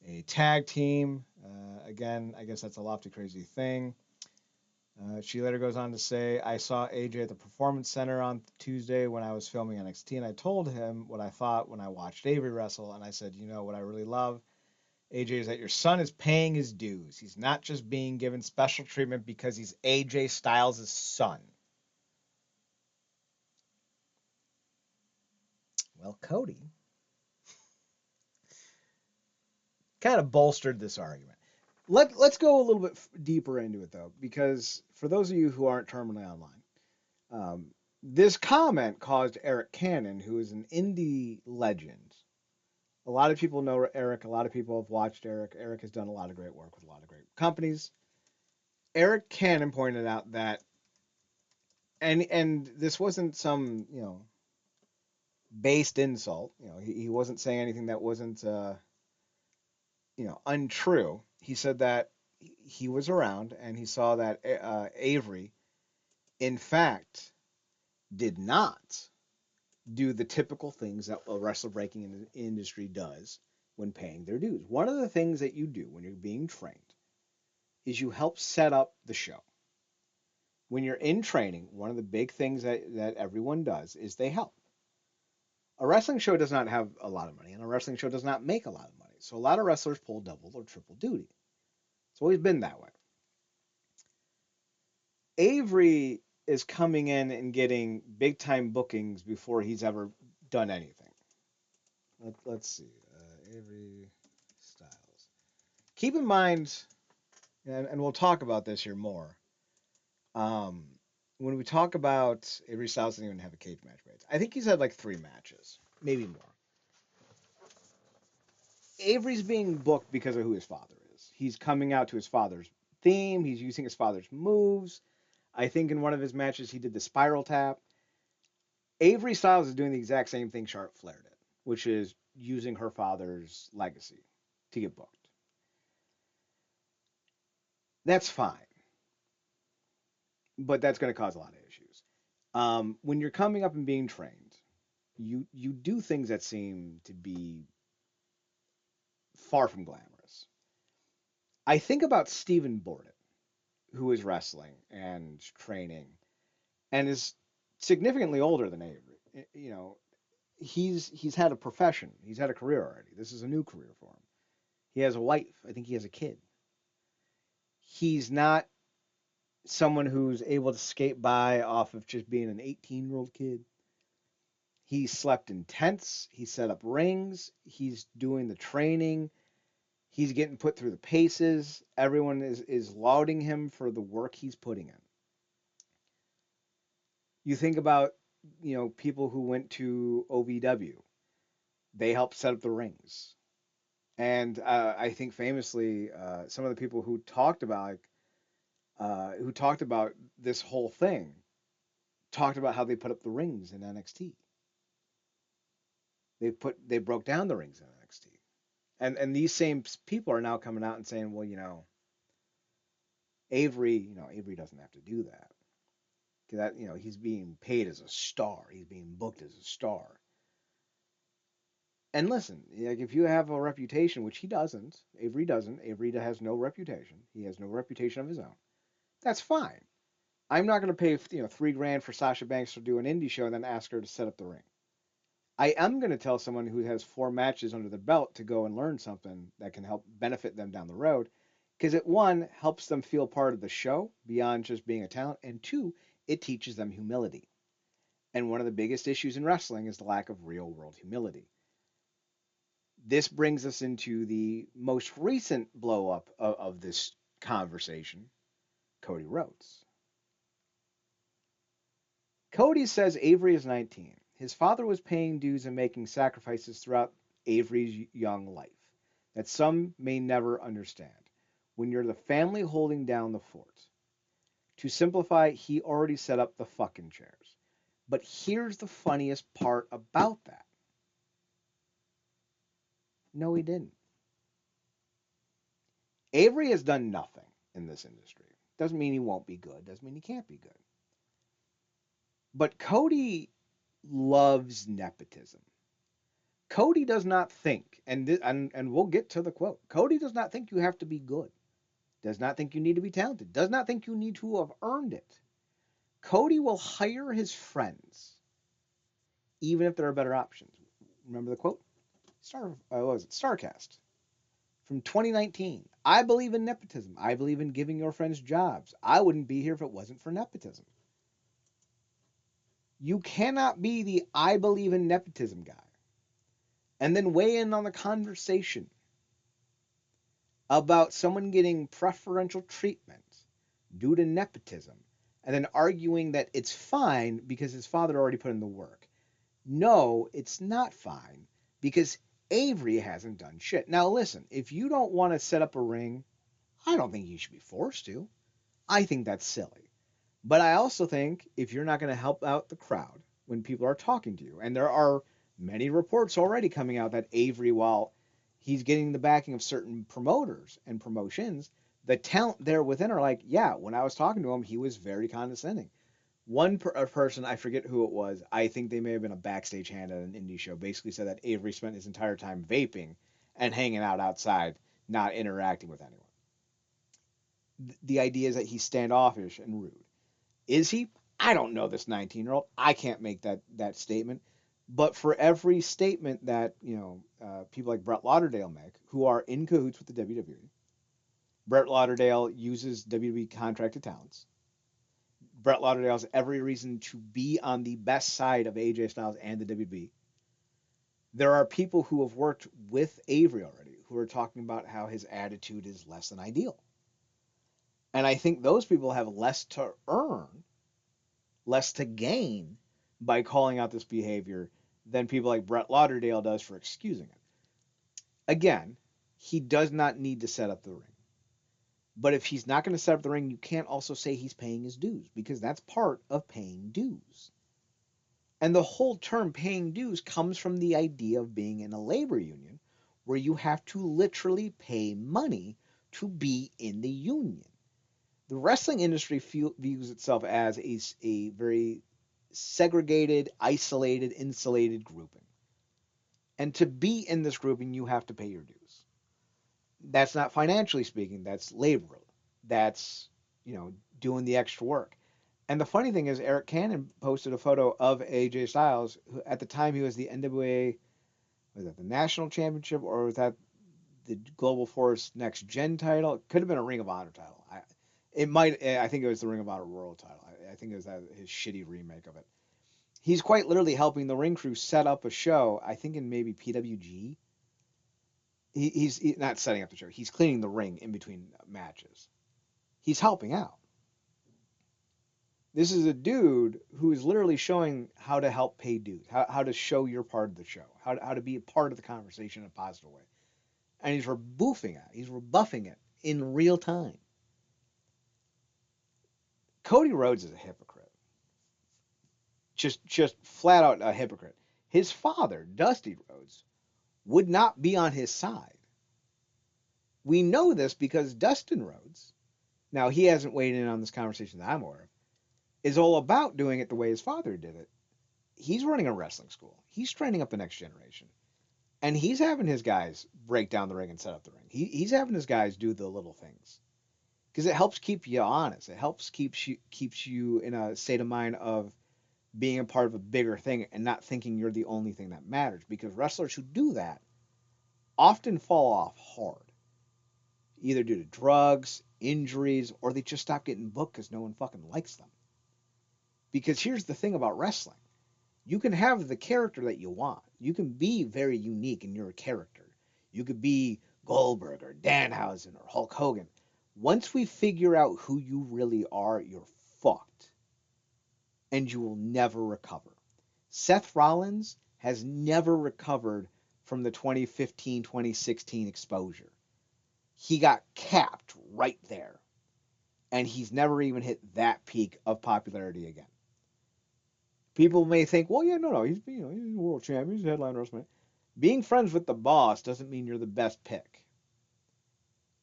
a tag team. Again, I guess that's a lofty, crazy thing. She later goes on to say, I saw AJ at the Performance Center on Tuesday when I was filming NXT, and I told him what I thought when I watched Avery wrestle. And I said, you know what I really love, AJ, is that your son is paying his dues. He's not just being given special treatment because he's AJ Styles' son. Well, Cody kind of bolstered this argument. Let's go a little bit deeper into it, though, because for those of you who aren't terminally online, Um, this comment caused Eric Cannon, who is an indie legend. A lot of people know Eric. A lot of people have watched Eric. Eric has done a lot of great work with a lot of great companies. Eric Cannon pointed out that, and this wasn't some based insult. He wasn't saying anything that wasn't untrue. He said that he was around and he saw that Avery, in fact, did not do the typical things that a wrestler breaking industry does when paying their dues. One of the things that you do when you're being trained is you help set up the show. When you're in training, one of the big things that everyone does is they help. A wrestling show does not have a lot of money, and a wrestling show does not make a lot of money. So a lot of wrestlers pull double or triple duty. It's always been that way. Avery is coming in and getting big time bookings before he's ever done anything. Let's see. Avery Styles. Keep in mind, and we'll talk about this here more. Um, when we talk about Avery Styles doesn't even have a cage match, right? I think he's had like 3 matches, maybe more. Avery's being booked because of who his father is. He's coming out to his father's theme. He's using his father's moves. I think in one of his matches he did the spiral tap. Avery Styles is doing the exact same thing Charlotte Flair did, which is using her father's legacy to get booked. That's fine, but that's going to cause a lot of issues. When you're coming up and being trained, you do things that seem to be far from glamorous. I think about Stephen Borden, who is wrestling and training, and is significantly older than Avery. You know, he's had a profession, he's had a career already. This is a new career for him. He has a wife. I think he has a kid. He's not someone who's able to skate by off of just being an 18-year-old kid. He slept in tents. He set up rings. He's doing the training. He's getting put through the paces. Everyone is lauding him for the work he's putting in. You think about, people who went to OVW. They helped set up the rings. And I think famously, some of the people who talked about this whole thing talked about how they put up the rings in NXT. They broke down the rings in NXT. And these same people are now coming out and saying, well, Avery doesn't have to do that. Because he's being paid as a star. He's being booked as a star. And listen, like if you have a reputation, which he doesn't, Avery doesn't. Avery has no reputation. He has no reputation of his own. That's fine. I'm not going to pay 3 grand for Sasha Banks to do an indie show and then ask her to set up the ring. I am going to tell someone who has 4 matches under their belt to go and learn something that can help benefit them down the road. Because it, one, helps them feel part of the show beyond just being a talent, and two, it teaches them humility. And one of the biggest issues in wrestling is the lack of real world humility. This brings us into the most recent blow up of this conversation, Cody Rhodes. Cody says Avery is 19. His father was paying dues and making sacrifices throughout Avery's young life that some may never understand. When you're the family holding down the fort. To simplify, he already set up the fucking chairs. But here's the funniest part about that. No, he didn't. Avery has done nothing in this industry. Doesn't mean he won't be good. Doesn't mean he can't be good. But Cody loves nepotism. Cody does not think, and we'll get to the quote. Cody does not think you have to be good. Does not think you need to be talented. Does not think you need to have earned it. Cody will hire his friends, even if there are better options. Remember the quote? What was it? Starcast from 2019. I believe in nepotism. I believe in giving your friends jobs. I wouldn't be here if it wasn't for nepotism. You cannot be the I believe in nepotism guy and then weigh in on the conversation about someone getting preferential treatment due to nepotism and then arguing that it's fine because his father already put in the work. No, it's not fine because Avery hasn't done shit. Now, listen, if you don't want to set up a ring, I don't think you should be forced to. I think that's silly. But I also think if you're not going to help out the crowd when people are talking to you, and there are many reports already coming out that Avery, while he's getting the backing of certain promoters and promotions, the talent there within are like, yeah, when I was talking to him, he was very condescending. A person, I forget who it was, I think they may have been a backstage hand at an indie show, basically said that Avery spent his entire time vaping and hanging out outside, not interacting with anyone. The idea is that he's standoffish and rude. Is he? I don't know this 19-year-old. I can't make that statement. But for every statement that people like Brett Lauderdale make, who are in cahoots with the WWE, Brett Lauderdale uses WWE contracted talents. Brett Lauderdale has every reason to be on the best side of AJ Styles and the WWE. There are people who have worked with Avery already who are talking about how his attitude is less than ideal. And I think those people have less to earn, less to gain by calling out this behavior than people like Brett Lauderdale does for excusing it. Again, he does not need to set up the ring. But if he's not going to set up the ring, you can't also say he's paying his dues because that's part of paying dues. And the whole term paying dues comes from the idea of being in a labor union where you have to literally pay money to be in the union. The wrestling industry views itself as a very segregated, isolated, insulated grouping. And to be in this grouping, you have to pay your dues. That's not financially speaking, that's labor. That's, doing the extra work. And the funny thing is, Eric Cannon posted a photo of AJ Styles, who at the time he was the NWA, was that the national championship or was that the Global Force Next Gen title? It could have been a Ring of Honor title. It might. I think it was the Ring of Honor World title. I think it was his shitty remake of it. He's quite literally helping the ring crew set up a show. I think in maybe PWG. He's not setting up the show. He's cleaning the ring in between matches. He's helping out. This is a dude who is literally showing how to help pay dues, how to show your part of the show, how to be a part of the conversation in a positive way. And he's rebuffing it. He's rebuffing it in real time. Cody Rhodes is a hypocrite. Just flat out a hypocrite. His father, Dusty Rhodes, would not be on his side. We know this because Dustin Rhodes, now he hasn't weighed in on this conversation that I'm aware of, is all about doing it the way his father did it. He's running a wrestling school. He's training up the next generation. And he's having his guys break down the ring and set up the ring. He's having his guys do the little things because it helps keep you honest. It helps keeps you in a state of mind of being a part of a bigger thing and not thinking you're the only thing that matters. Because wrestlers who do that often fall off hard, either due to drugs, injuries, or they just stop getting booked because no one fucking likes them. Because here's the thing about wrestling: you can have the character that you want. You can be very unique in your character. You could be Goldberg or Danhausen or Hulk Hogan. Once we figure out who you really are, you're fucked. And you will never recover. Seth Rollins has never recovered from the 2015-2016 exposure. He got capped right there. And he's never even hit that peak of popularity again. People may think, well, yeah, no, he's a world champion, he's a headliner WrestleMania. Being friends with the boss doesn't mean you're the best pick.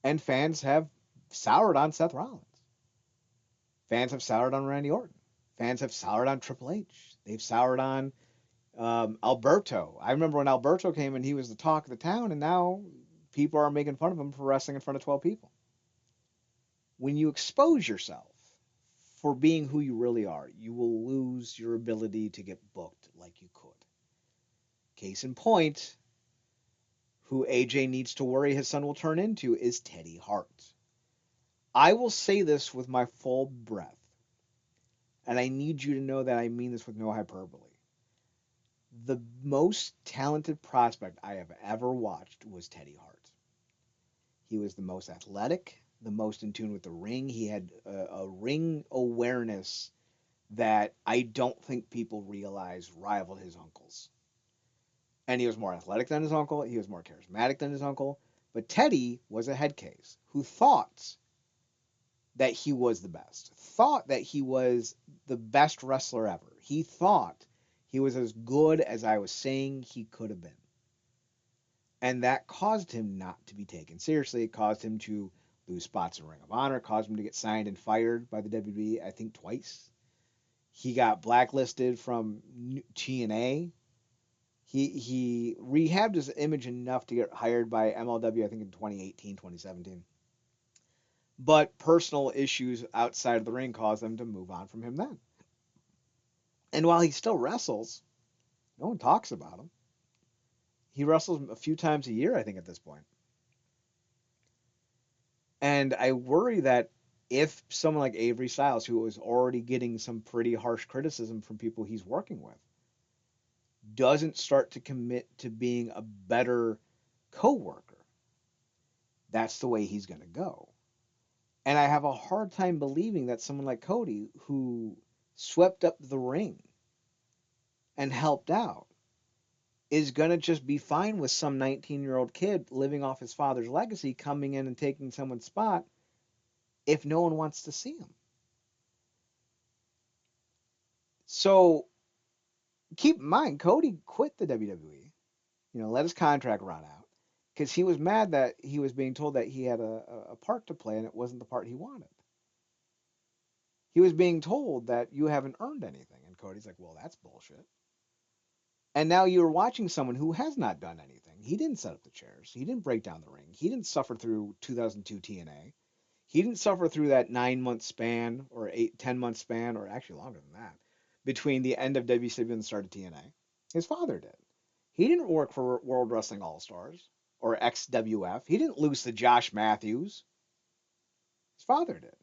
And fans have soured on Seth Rollins. Fans have soured on Randy Orton. Fans have soured on Triple H. They've soured on Alberto. I remember when Alberto came and he was the talk of the town, and now people are making fun of him for wrestling in front of 12 people. When you expose yourself for being who you really are, you will lose your ability to get booked like you could. Case in point, who AJ needs to worry his son will turn into is Teddy Hart. I will say this with my full breath, and I need you to know that I mean this with no hyperbole. The most talented prospect I have ever watched was Teddy Hart. He was the most athletic, the most in tune with the ring. He had a ring awareness that I don't think people realize rivaled his uncle's. And he was more athletic than his uncle. He was more charismatic than his uncle. But Teddy was a head case who thought that he was the best, thought that he was the best wrestler ever. He thought he was as good as I was saying he could have been. And that caused him not to be taken seriously. It caused him to lose spots in Ring of Honor. It caused him to get signed and fired by the WWE, I think twice. He got blacklisted from TNA. He rehabbed his image enough to get hired by MLW, I think in 2018, 2017. But personal issues outside of the ring caused them to move on from him then. And while he still wrestles, no one talks about him. He wrestles a few times a year, I think, at this point. And I worry that if someone like Avery Styles, who is already getting some pretty harsh criticism from people he's working with, doesn't start to commit to being a better coworker, that's the way he's going to go. And I have a hard time believing that someone like Cody, who swept up the ring and helped out, is going to just be fine with some 19-year-old kid living off his father's legacy coming in and taking someone's spot if no one wants to see him. So keep in mind, Cody quit the WWE, let his contract run out because he was mad that he was being told that he had a part to play and it wasn't the part he wanted. He was being told that you haven't earned anything. And Cody's like, well, that's bullshit. And now you're watching someone who has not done anything. He didn't set up the chairs. He didn't break down the ring. He didn't suffer through 2002 TNA. He didn't suffer through that 9 month span or 10 month span, or actually longer than that, between the end of WCW and the start of TNA. His father did. He didn't work for World Wrestling All Stars or XWF. He didn't lose to Josh Matthews. His father did.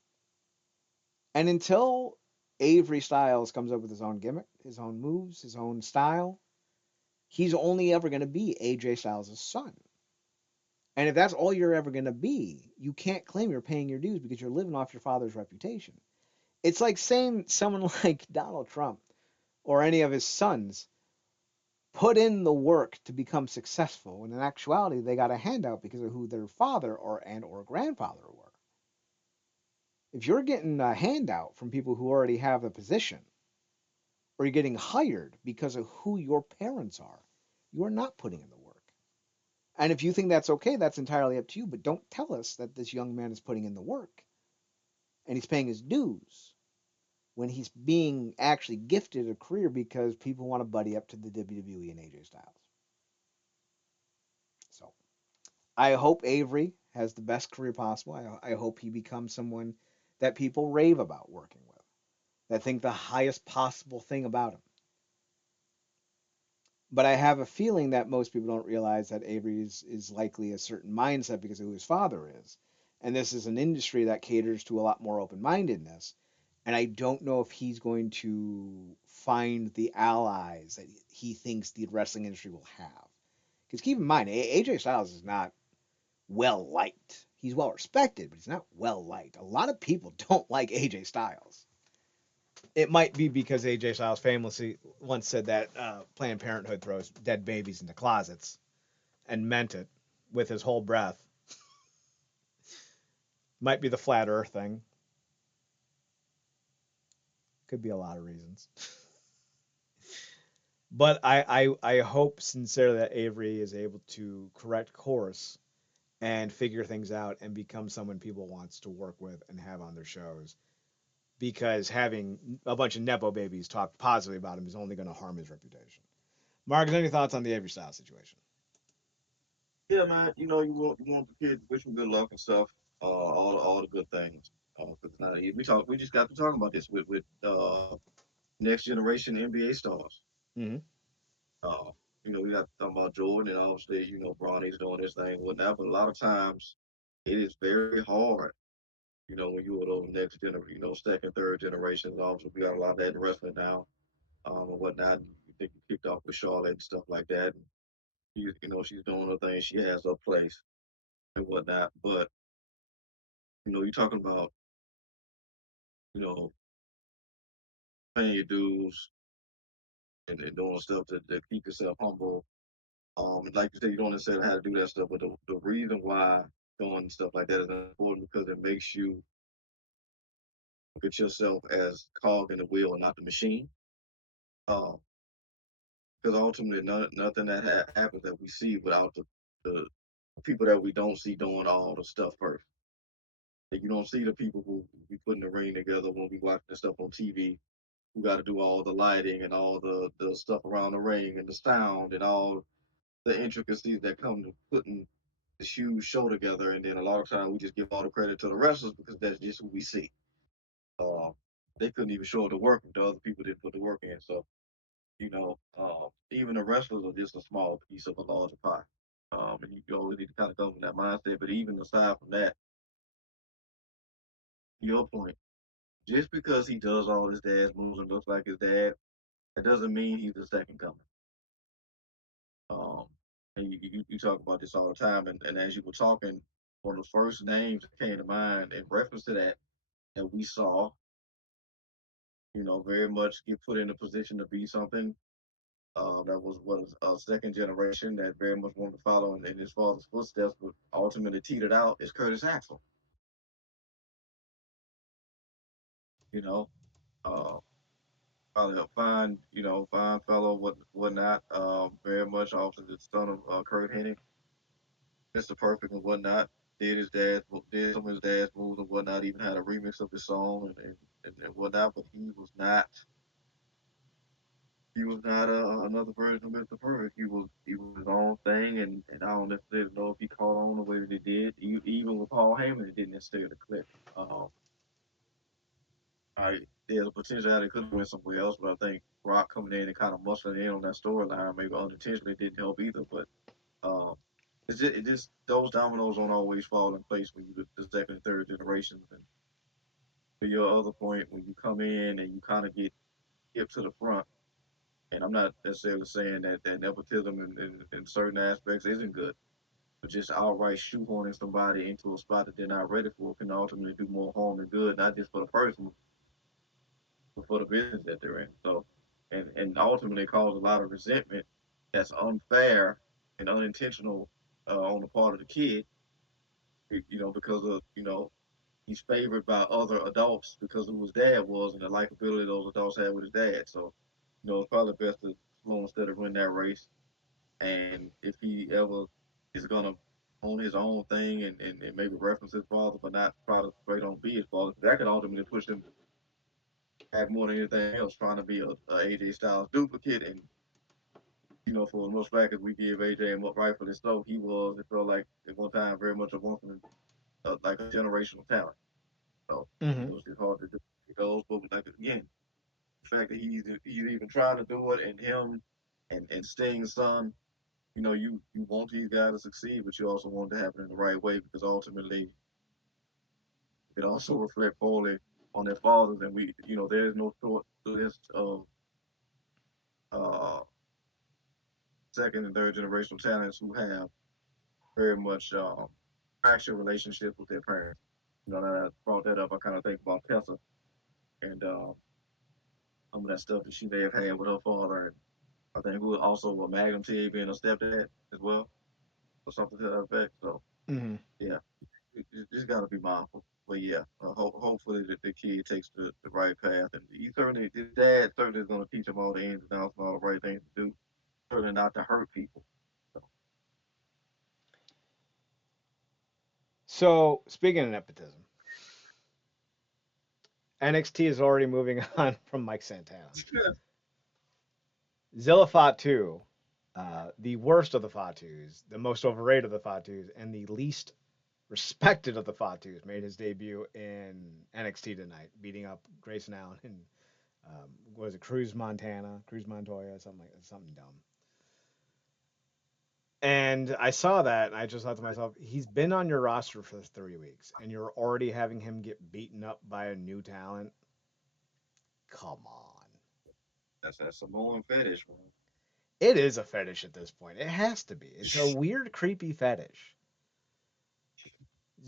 And until Avery Styles comes up with his own gimmick, his own moves, his own style, he's only ever going to be AJ Styles' son. And if that's all you're ever going to be, you can't claim you're paying your dues because you're living off your father's reputation. It's like saying someone like Donald Trump or any of his sons put in the work to become successful when in actuality they got a handout because of who their father or grandfather were. If you're getting a handout from people who already have a position, or you're getting hired because of who your parents are, you're not putting in the work. And if you think that's okay, that's entirely up to you. But don't tell us that this young man is putting in the work and he's paying his dues when he's being actually gifted a career because people want to buddy up to the WWE and AJ Styles. So I hope Avery has the best career possible. I hope he becomes someone that people rave about working with, that think the highest possible thing about him. But I have a feeling that most people don't realize that Avery is likely a certain mindset because of who his father is. And this is an industry that caters to a lot more open mindedness. And I don't know if he's going to find the allies that he thinks the wrestling industry will have. Because keep in mind, AJ Styles is not well liked. He's well respected, but he's not well liked. A lot of people don't like AJ Styles. It might be because AJ Styles famously once said that Planned Parenthood throws dead babies into closets and meant it with his whole breath. Might be the flat Earth thing. Could be a lot of reasons. But I hope sincerely that Avery is able to correct course and figure things out and become someone people wants to work with and have on their shows. Because having a bunch of nepo babies talk positively about him is only going to harm his reputation. Mark, any thoughts on the Avery Styles situation? Yeah, man. You want the kid, wish him good luck and stuff. All the good things. 'Cause now we just got to talking about this with next generation NBA stars. Mm-hmm. Uh, we got to talk about Jordan and obviously Bronny's doing his thing and whatnot. But a lot of times, it is very hard. When you are those next generation, second, third generations. Obviously, we got a lot of that in wrestling now, and whatnot. You think you kicked off with Charlotte and stuff like that. And she's doing her thing. She has her place and whatnot. But you're talking about you know paying your dues and doing stuff to keep yourself humble. And like you said, you don't necessarily have to do that stuff, but the reason why doing stuff like that is important because it makes you look at yourself as cog in the wheel and not the machine. Um, because ultimately, nothing that happens that we see without the people that we don't see doing all the stuff first. Like you don't see the people who we putting the ring together when we watch the stuff on TV. Who got to do all the lighting and all the stuff around the ring and the sound and all the intricacies that come to putting this huge show together, and then a lot of times we just give all the credit to the wrestlers because that's just who we see. Um, they couldn't even show the work if the other people didn't put the work in. So even the wrestlers are just a small piece of a larger pie. And you always need to kind of go with that mindset. But even aside from that, your point, just because he does all his dad's moves and looks like his dad, that doesn't mean he's the second coming. Um, and you talk about this all the time. And as you were talking, one of the first names that came to mind in reference to that we saw, very much get put in a position to be something. That was a second generation that very much wanted to follow in his father's footsteps, but ultimately teetered out is Curtis Axel. You know, uh, probably a fine, fine fellow, whatnot. Very much also the son of Kurt Hennig, Mr. Perfect and whatnot. Did some of his dad's moves and whatnot. Even had a remix of his song and whatnot. But he was not another version of Mr. Perfect. He was his own thing, and I don't necessarily know if he caught on the way that he did. Even with Paul Heyman, it didn't necessarily click. I There's a potential that it could have went somewhere else, but I think Rock coming in and kind of muscling in on that storyline, maybe unintentionally, didn't help either. But um, it just those dominoes don't always fall in place when you get the second and third generations. And to your other point, when you come in and you kind of get hip to the front, and I'm not necessarily saying that nepotism in certain aspects isn't good, but just outright shoehorning somebody into a spot that they're not ready for can ultimately do more harm than good, not just for the person, but for the business that they're in. So, and ultimately cause a lot of resentment that's unfair and unintentional on the part of the kid, because of he's favored by other adults because of who his dad was and the likability those adults had with his dad. So, it's probably best to slow instead of run that race. And if he ever is gonna own his own thing and maybe reference his father, but not try to straight on be his father, that can ultimately push him back more than anything else, trying to be a AJ Styles duplicate. And for the most fact, we give AJ and what rightfully so, he was. It felt like at one time very much a one from like a generational talent. So Hmm. it's just hard to do those. But like again, the fact that he's even trying to do it, and him and Sting's son, you want these guys to succeed, but you also want it to happen in the right way because ultimately it also reflects poorly on their fathers. And there's no short list of uh, second and third generational talents who have very much fractured relationships with their parents. That I brought that up, I kind of think about Tessa and some of that stuff that she may have had with her father, and I think who also a Magnum TA being a stepdad as well, or something to that effect. So Hmm. yeah, you just got to be mindful. But yeah, hopefully the kid takes the right path, and his dad certainly is going to teach him all the ins and outs and all the right things to do. Certainly not to hurt people. So, So, speaking of nepotism, NXT is already moving on from Mike Santana. Zilla Fatu, the worst of the Fatus, the most overrated of the Fatus, and the least respected of the Fatus, made his debut in NXT tonight, beating up Grayson Allen and was it Cruz Montoya, something like that, something dumb. And I saw that, and I just thought to myself, he's been on your roster for 3 weeks, and you're already having him get beaten up by a new talent. Come on. that's that Samoan fetish, man. It is a fetish at this point. It has to be. It's a weird, creepy fetish.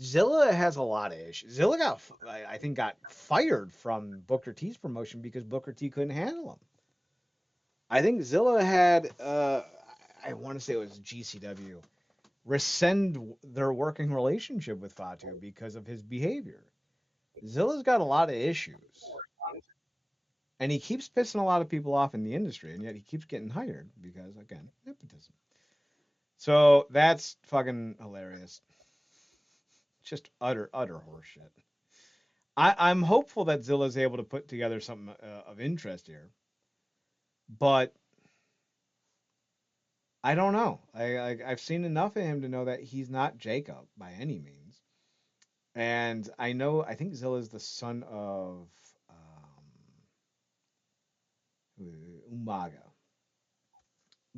Zilla has a lot of issues. Zilla I think, got fired from Booker T's promotion because Booker T couldn't handle him. I think Zilla had, I want to say it was GCW, rescind their working relationship with Fatu because of his behavior. Zilla's got a lot of issues. And he keeps pissing a lot of people off in the industry, and yet he keeps getting hired because, again, nepotism. So that's fucking hilarious. Just utter horseshit. I'm hopeful that Zilla's able to put together something of interest here, but I don't know. I've seen enough of him to know that he's not Jacob by any means. And I think Zilla's the son of um, Umaga.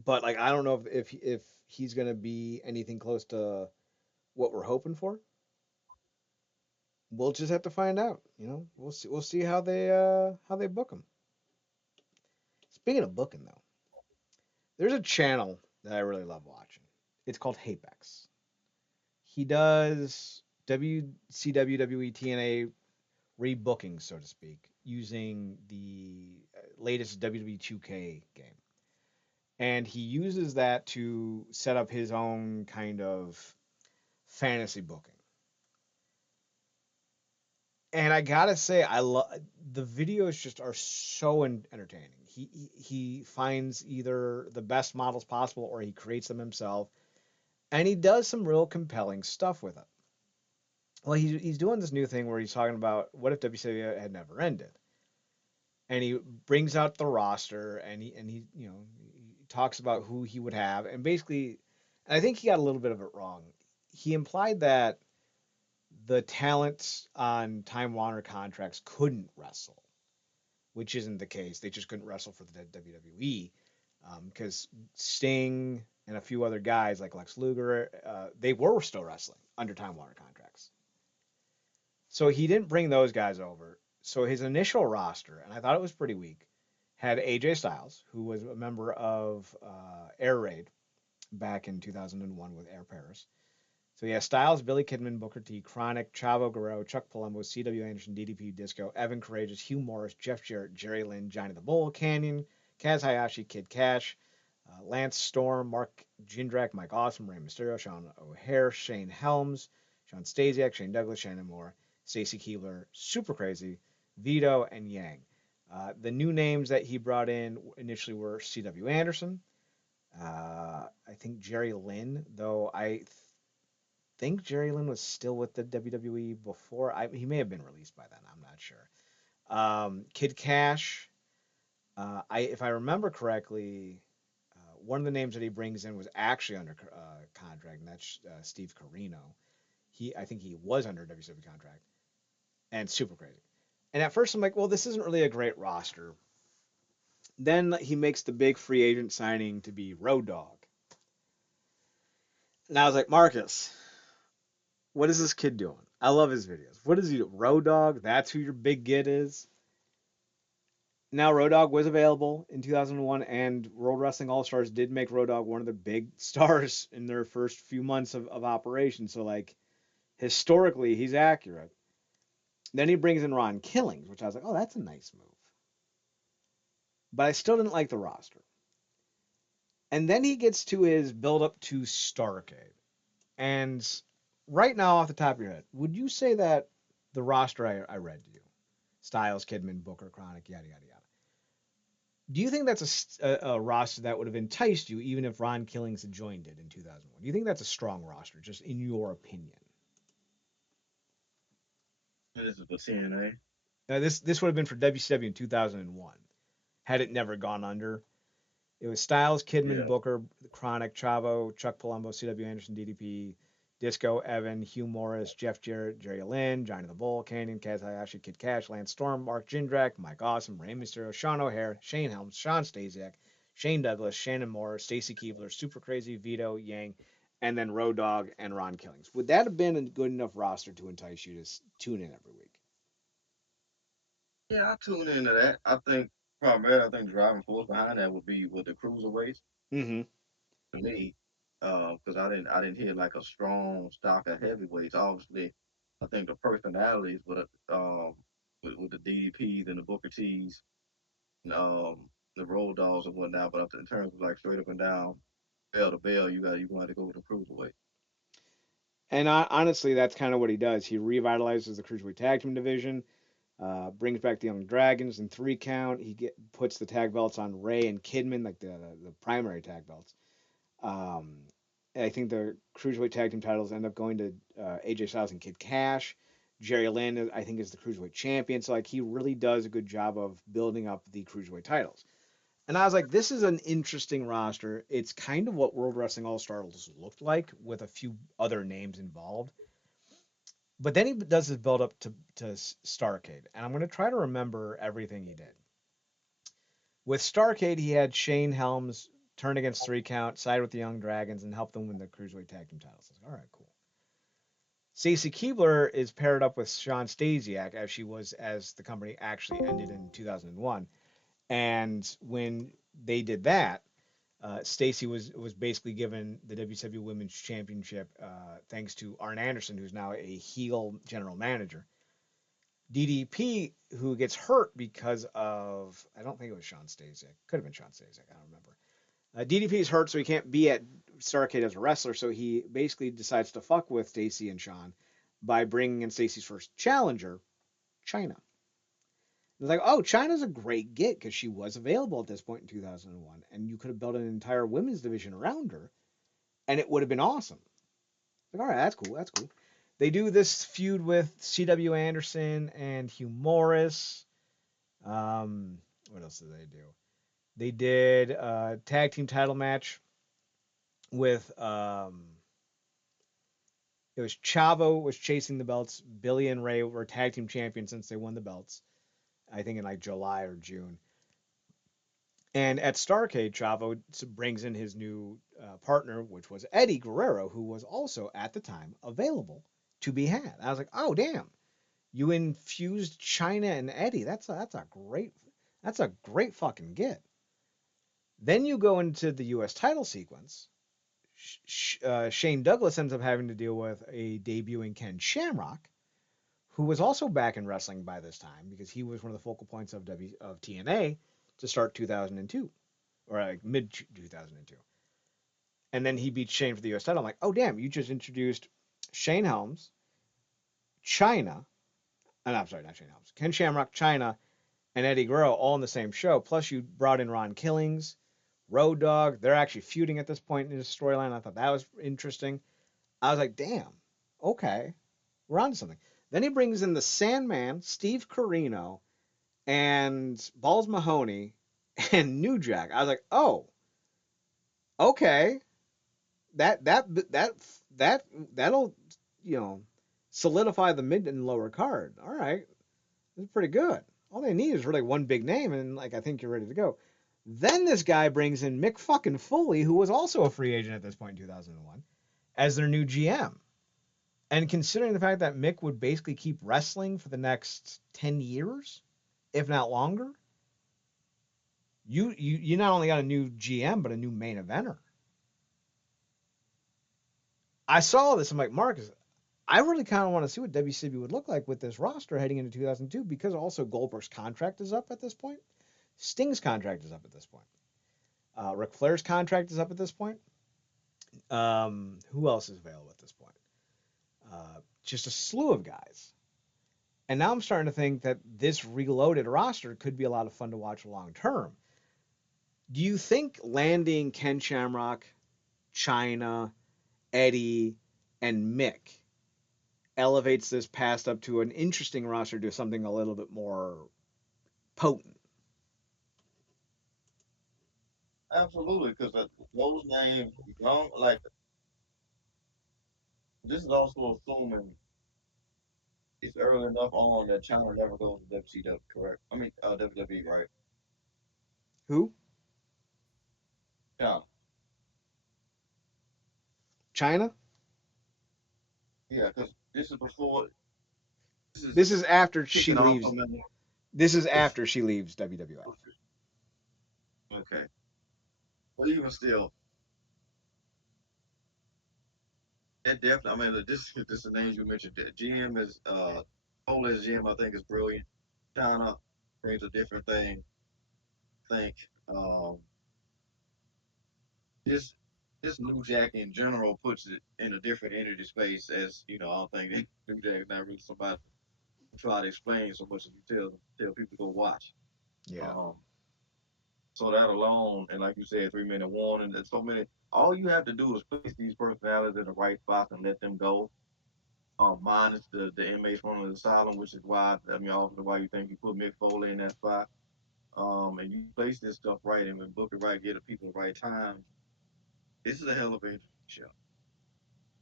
But like I don't know if he's gonna be anything close to what we're hoping for. We'll just have to find out. We'll see how they book him. Speaking of booking though, there's a channel that I really love watching. It's called Hapex. He does WCW WWE TNA rebooking, so to speak, using the latest WWE 2K game. And he uses that to set up his own kind of fantasy booking. And I gotta say, I love the videos. Just are so entertaining. He finds either the best models possible or he creates them himself, and he does some real compelling stuff with it. Well, he's doing this new thing where he's talking about what if WCW had never ended, and he brings out the roster and he he talks about who he would have, and basically, and I think he got a little bit of it wrong. He implied that the talents on Time Warner contracts couldn't wrestle, which isn't the case. They just couldn't wrestle for the WWE because Sting and a few other guys like Lex Luger, they were still wrestling under Time Warner contracts. So he didn't bring those guys over. So his initial roster, and I thought it was pretty weak, had AJ Styles, who was a member of Air Raid back in 2001 with Air Paris. So yeah, Styles, Billy Kidman, Booker T, Chronic, Chavo Guerrero, Chuck Palumbo, C.W. Anderson, DDP, Disco, Evan Courageous, Hugh Morris, Jeff Jarrett, Jerry Lynn, Johnny the Bull, Canyon, Kaz Hayashi, Kid Cash, Lance Storm, Mark Jindrak, Mike Awesome, Rey Mysterio, Sean O'Hare, Shane Helms, Sean Stasiak, Shane Douglas, Shannon Moore, Stacy Keebler, Super Crazy, Vito, and Yang. The new names that he brought in initially were C.W. Anderson, I think Jerry Lynn, though I think Jerry Lynn was still with the WWE before. He may have been released by then. I'm not sure. Kid Cash. If I remember correctly, one of the names that he brings in was actually under contract, and that's Steve Carino. I think he was under WCW contract, and super crazy. And at first, I'm like, well, this isn't really a great roster. Then he makes the big free agent signing to be Road Dogg, and I was like, Marcus, what is this kid doing? I love his videos. What does he do? Road Dogg? That's who your big get is? Now, Road Dogg was available in 2001, and World Wrestling All Stars did make Road Dogg one of the big stars in their first few months of operation. So, like, historically, he's accurate. Then he brings in Ron Killings, which I was like, oh, that's a nice move. But I still didn't like the roster. And then he gets to his build up to Starcade. And right now, off the top of your head, would you say that the roster I read to you, Styles, Kidman, Booker, Chronic, yada, yada, yada, do you think that's a roster that would have enticed you even if Ron Killings had joined it in 2001? Do you think that's a strong roster, just in your opinion? This is for TNA. Now, this would have been for WCW in 2001 had it never gone under. It was Styles, Kidman, Yeah. Booker, Chronic, Chavo, Chuck Palumbo, C.W. Anderson, DDP, Disco, Evan, Hugh Morris, Jeff Jarrett, Jerry Lynn, Johnny the Bull, Canyon, Kaz Hayashi, Kid Cash, Lance Storm, Mark Jindrak, Mike Awesome, Rey Mysterio, Sean O'Hare, Shane Helms, Sean Stasiak, Shane Douglas, Shannon Moore, Stacy Keebler, Super Crazy, Vito, Yang, and then Road Dogg and Ron Killings. Would that have been a good enough roster to entice you to tune in every week? Yeah, I tune into that. I think primarily, I think driving force behind that would be with the cruiserweights Mm-hmm. to me, because I didn't hear like a strong stock of heavyweights. Obviously, I think the personalities with the DDPs and the Booker T's, and, the Road Dogs and whatnot. But in terms of like straight up and down, bell to bell, you going to go with the cruiserweight. And honestly, that's kind of what he does. He revitalizes the cruiserweight tag team division. Brings back the Young Dragons in 3 count. Puts the tag belts on Ray and Kidman, like the primary tag belts. Um, I think the cruiserweight tag team titles end up going to AJ Styles and Kid Cash. Jerry Lynn, I think, is the cruiserweight champion. So like he really does a good job of building up the cruiserweight titles. And I was like, this is an interesting roster. It's kind of what World Wrestling All Stars looked like with a few other names involved. But then he does his build up to Starcade, and I'm going to try to remember everything he did. With Starcade, he had Shane Helms turn against Three Count, side with the Young Dragons, and help them win the Cruiserweight Tag Team titles. I was like, all right, cool. Stacy Keebler is paired up with Sean Stasiak as she was as the company actually ended in 2001. And when they did that, Stacy was basically given the WCW Women's Championship thanks to Arn Anderson, who's now a heel general manager. DDP, who gets hurt because of I don't think it was Sean Stasiak, could have been Sean Stasiak, I don't remember. DDP is hurt, so he can't be at Starrcade as a wrestler. So he basically decides to fuck with Stacy and Sean by bringing in Stacy's first challenger, China. It's like, oh, China's a great get because she was available at this point in 2001, and you could have built an entire women's division around her, and it would have been awesome. Like, all right, that's cool. That's cool. They do this feud with C.W. Anderson and Hugh Morris. What else did they do? They did a tag team title match with it was Chavo was chasing the belts. Billy and Ray were tag team champions since they won the belts. I think in like July or June. And at Starcade, Chavo brings in his new partner, which was Eddie Guerrero, who was also at the time available to be had. I was like, oh damn, you infused China and Eddie. That's a great fucking get. Then you go into the U.S. title sequence. Shane Douglas ends up having to deal with a debuting Ken Shamrock, who was also back in wrestling by this time because he was one of the focal points of TNA to start 2002 or like mid 2002. And then he beat Shane for the U.S. title. I'm like, oh damn, you just introduced Shane Helms, China, and I'm sorry, not Shane Helms, Ken Shamrock, China, and Eddie Guerrero all in the same show. Plus you brought in Ron Killings, Road Dogg. They're actually feuding at this point in the storyline. I thought that was interesting. I was like, damn, okay, we're on to something. Then he brings in the Sandman, Steve Corino, and Balls Mahoney and New Jack. I was like, oh, okay, that that that that that'll you know solidify the mid and lower card. All right, that's pretty good. All they need is really one big name, and like I think you're ready to go. Then this guy brings in Mick fucking Foley, who was also a free agent at this point in 2001, as their new GM. And considering the fact that Mick would basically keep wrestling for the next 10 years, if not longer, you not only got a new GM but a new main eventer. I saw this. I'm like, Marcus, I really kind of want to see what WCW would look like with this roster heading into 2002 because also Goldberg's contract is up at this point. Sting's contract is up at this point. Ric Flair's contract is up at this point. Who else is available at this point? Just a slew of guys. And now I'm starting to think that this reloaded roster could be a lot of fun to watch long term. Do you think landing Ken Shamrock, China, Eddie, and Mick elevates this past up to an interesting roster to something a little bit more potent? Absolutely, because those names, young, like this is also assuming it's early enough on that China never goes to WCW, correct? I mean, WWE, right? Who? China. China? Yeah, because this is before, this is This is after she kicking off. I leaves. mean, This is it's, after she leaves WWF. okay. But even still, it definitely, I mean, this is the names you mentioned. The GM is, Cole as GM, I think is brilliant. China brings a different thing. I think, this this New Jack in general puts it in a different energy space. As you know, I don't think that New Jack is not really somebody to try to explain so much as you tell people to go watch. Yeah. Um, so that alone, and like you said, 3 minute warning. And so many. All you have to do is place these personalities in the right spots and let them go. Minus the inmates running the asylum, which is why I mean, often why you think you put Mick Foley in that spot. and you place this stuff right and book it right, get the people the right time, this is a hell of an show.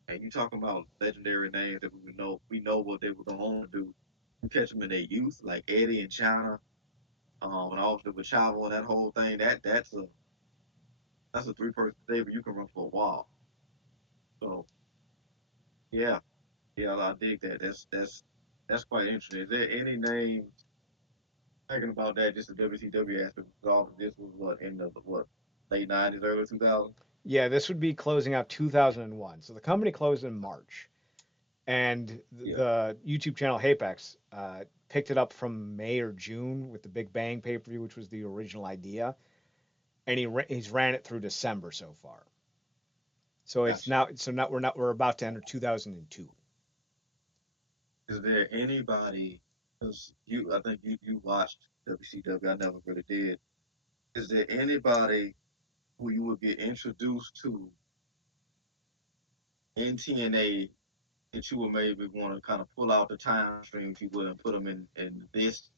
And you talking about legendary names that we know what they were going to do. You catch them in their youth, like Eddie and China, and obviously with Chavo and that whole thing. That's a three-person stable you can run for a while. So yeah, yeah, I dig that. That's quite interesting. Is there any names thinking about that? Just the WCW aspect. Because all of this was what in the what late '90s, early 2000s. Yeah, this would be closing out 2001. So the company closed in March, and Yeah, the YouTube channel Hapex picked it up from May or June with the Big Bang pay per view, which was the original idea, and he's ran it through December so far. So it's gotcha. now we're about to enter 2002. Is there anybody? Because I think you watched WCW. I never really did. Is there anybody who you would get introduced to in TNA that you would maybe want to kind of pull out the time stream, if you will, and put them in this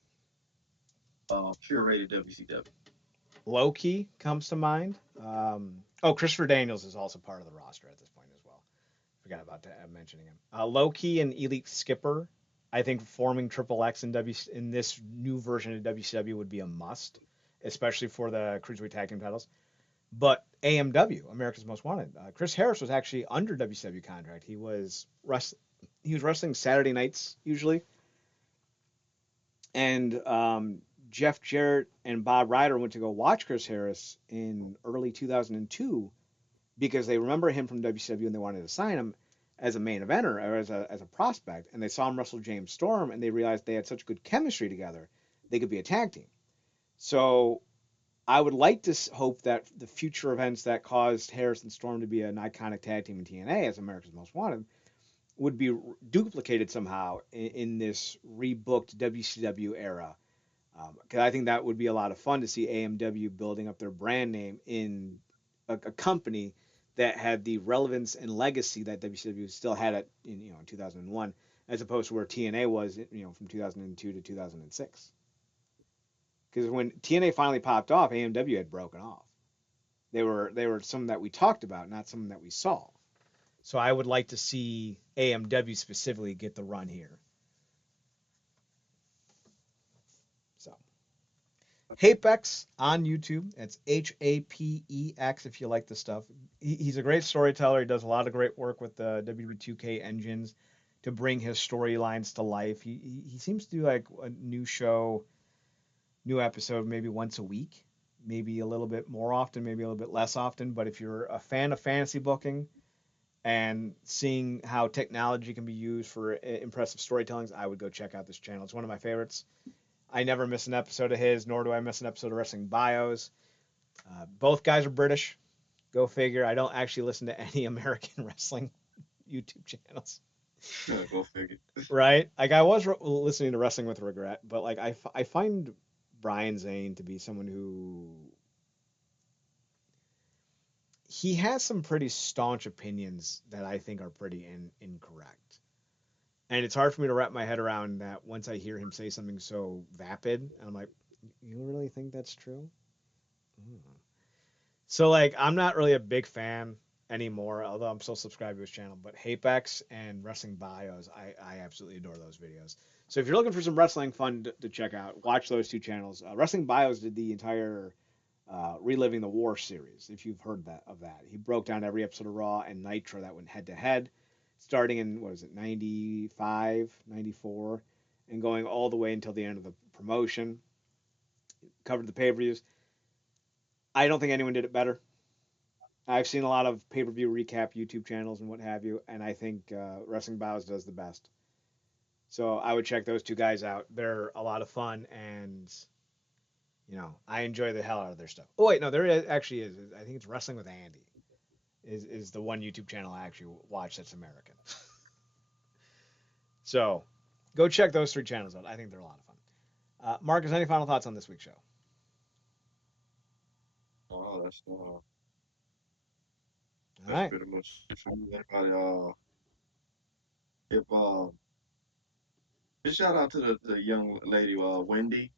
curated WCW? Loki comes to mind. Oh, Christopher Daniels is also part of the roster at this point as well. Forgot about mentioning him. Loki and Elite Skipper. I think forming Triple X in this new version of WCW would be a must, especially for the Cruiserweight Tag Team titles. But AMW, America's Most Wanted. Chris Harris was actually under WCW contract. He was wrestling Saturday nights usually, and Jeff Jarrett and Bob Ryder went to go watch Chris Harris in early 2002 because they remember him from WCW and they wanted to sign him as a main eventer or as a prospect. And they saw him wrestle James Storm and they realized they had such good chemistry together they could be a tag team. So I would like to hope that the future events that caused Harris and Storm to be an iconic tag team in TNA as America's Most Wanted would be duplicated somehow in this rebooked WCW era. Because I think that would be a lot of fun to see AMW building up their brand name in a company that had the relevance and legacy that WCW still had in 2001, as opposed to where TNA was from 2002 to 2006. Because when TNA finally popped off, AMW had broken off. They were something that we talked about, not something that we saw. So I would like to see AMW specifically get the run here. So Hapex on YouTube. It's Hapex if you like the stuff. He's a great storyteller. He does a lot of great work with the WWE2K engines to bring his storylines to life. He seems to do like a new show, new episode maybe once a week, maybe a little bit more often, maybe a little bit less often. But if you're a fan of fantasy booking and seeing how technology can be used for impressive storytellings, I would go check out this channel. It's one of my favorites. I never miss an episode of his, nor do I miss an episode of Wrestling Bios. Both guys are British. Go figure. I don't actually listen to any American wrestling YouTube channels. Go figure. Right? Like I was listening to Wrestling with Regret, but like I find Brian Zane to be someone who he has some pretty staunch opinions that I think are pretty incorrect. And it's hard for me to wrap my head around that once I hear him say something so vapid, and I'm like, you really think that's true? Mm. So like I'm not really a big fan anymore, although I'm still subscribed to his channel. But Hapex and Wrestling Bios, I absolutely adore those videos. So if you're looking for some wrestling fun to check out, watch those two channels. Wrestling Bios did the entire Reliving the War series, if you've heard of that. He broke down every episode of Raw and Nitro that went head to head, starting in, what is it, 95, 94, and going all the way until the end of the promotion. Covered the pay per views. I don't think anyone did it better. I've seen a lot of pay per view recap YouTube channels and what have you, and I think Wrestling Bios does the best. So I would check those two guys out. They're a lot of fun, and I enjoy the hell out of their stuff. Oh wait, no, actually is. I think it's Wrestling with Andy. Is the one YouTube channel I actually watch that's American. So go check those three channels out. I think they're a lot of fun. Marcus, any final thoughts on this week's show? Oh, All that's right. pretty much it for me. Anybody, if just shout out to the young lady, Wendy.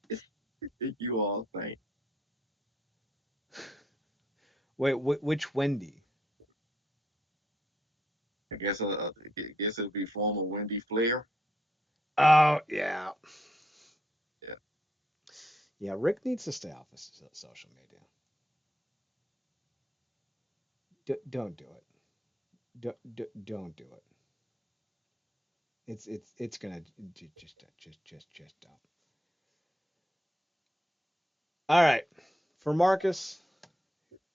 You all think? Wait, which Wendy? I guess it'd be former Wendy Flair. Oh yeah, Yeah, yeah. Rick needs to stay off of social media. Don't do it. Don't do it. It's gonna just don't. All right, for Marcus,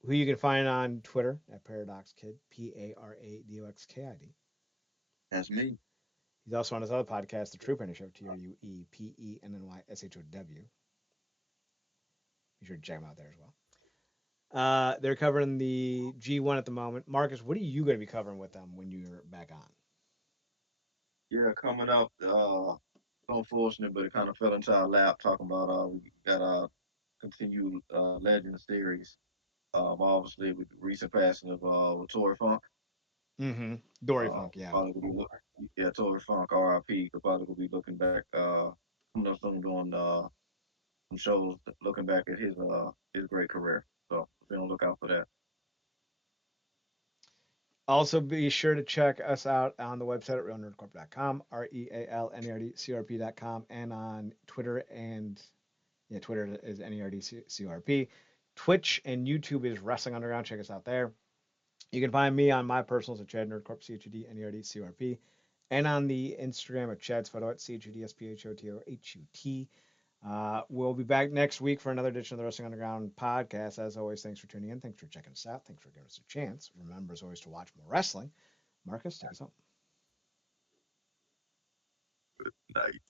who you can find on Twitter at Paradox Kid, PARADOXKID. that's me. He's also on his other podcast, The True Penny Show, TRUEPENNYSHOW. Be sure to check him out there as well. They're covering the G1 at the moment. Marcus, what are you going to be covering with them when you're back on? Yeah, coming up. Unfortunate, but it kind of fell into our lap. Talking about we got continued Legend series. Obviously with the recent passing of Tory Funk. Mm-hmm. Dory Funk, yeah. Probably will be yeah, Tory Funk, R.I.P. Probably will be looking back, coming up soon doing some shows, looking back at his great career. So be on the lookout for that. Also, be sure to check us out on the website at realnerdcorp.com, REALNERDCRP.com, and on Twitter and yeah, Twitter is NERDCRP. Twitch and YouTube is Wrestling Underground. Check us out there. You can find me on my personals at Chad Nerdcorp, CHUD, and on the Instagram at Chad's Photo at CHUDSPHOTOHUT. We'll be back next week for another edition of the Wrestling Underground podcast. As always, thanks for tuning in. Thanks for checking us out. Thanks for giving us a chance. Remember, as always, to watch more wrestling. Marcus, take us home. Nice.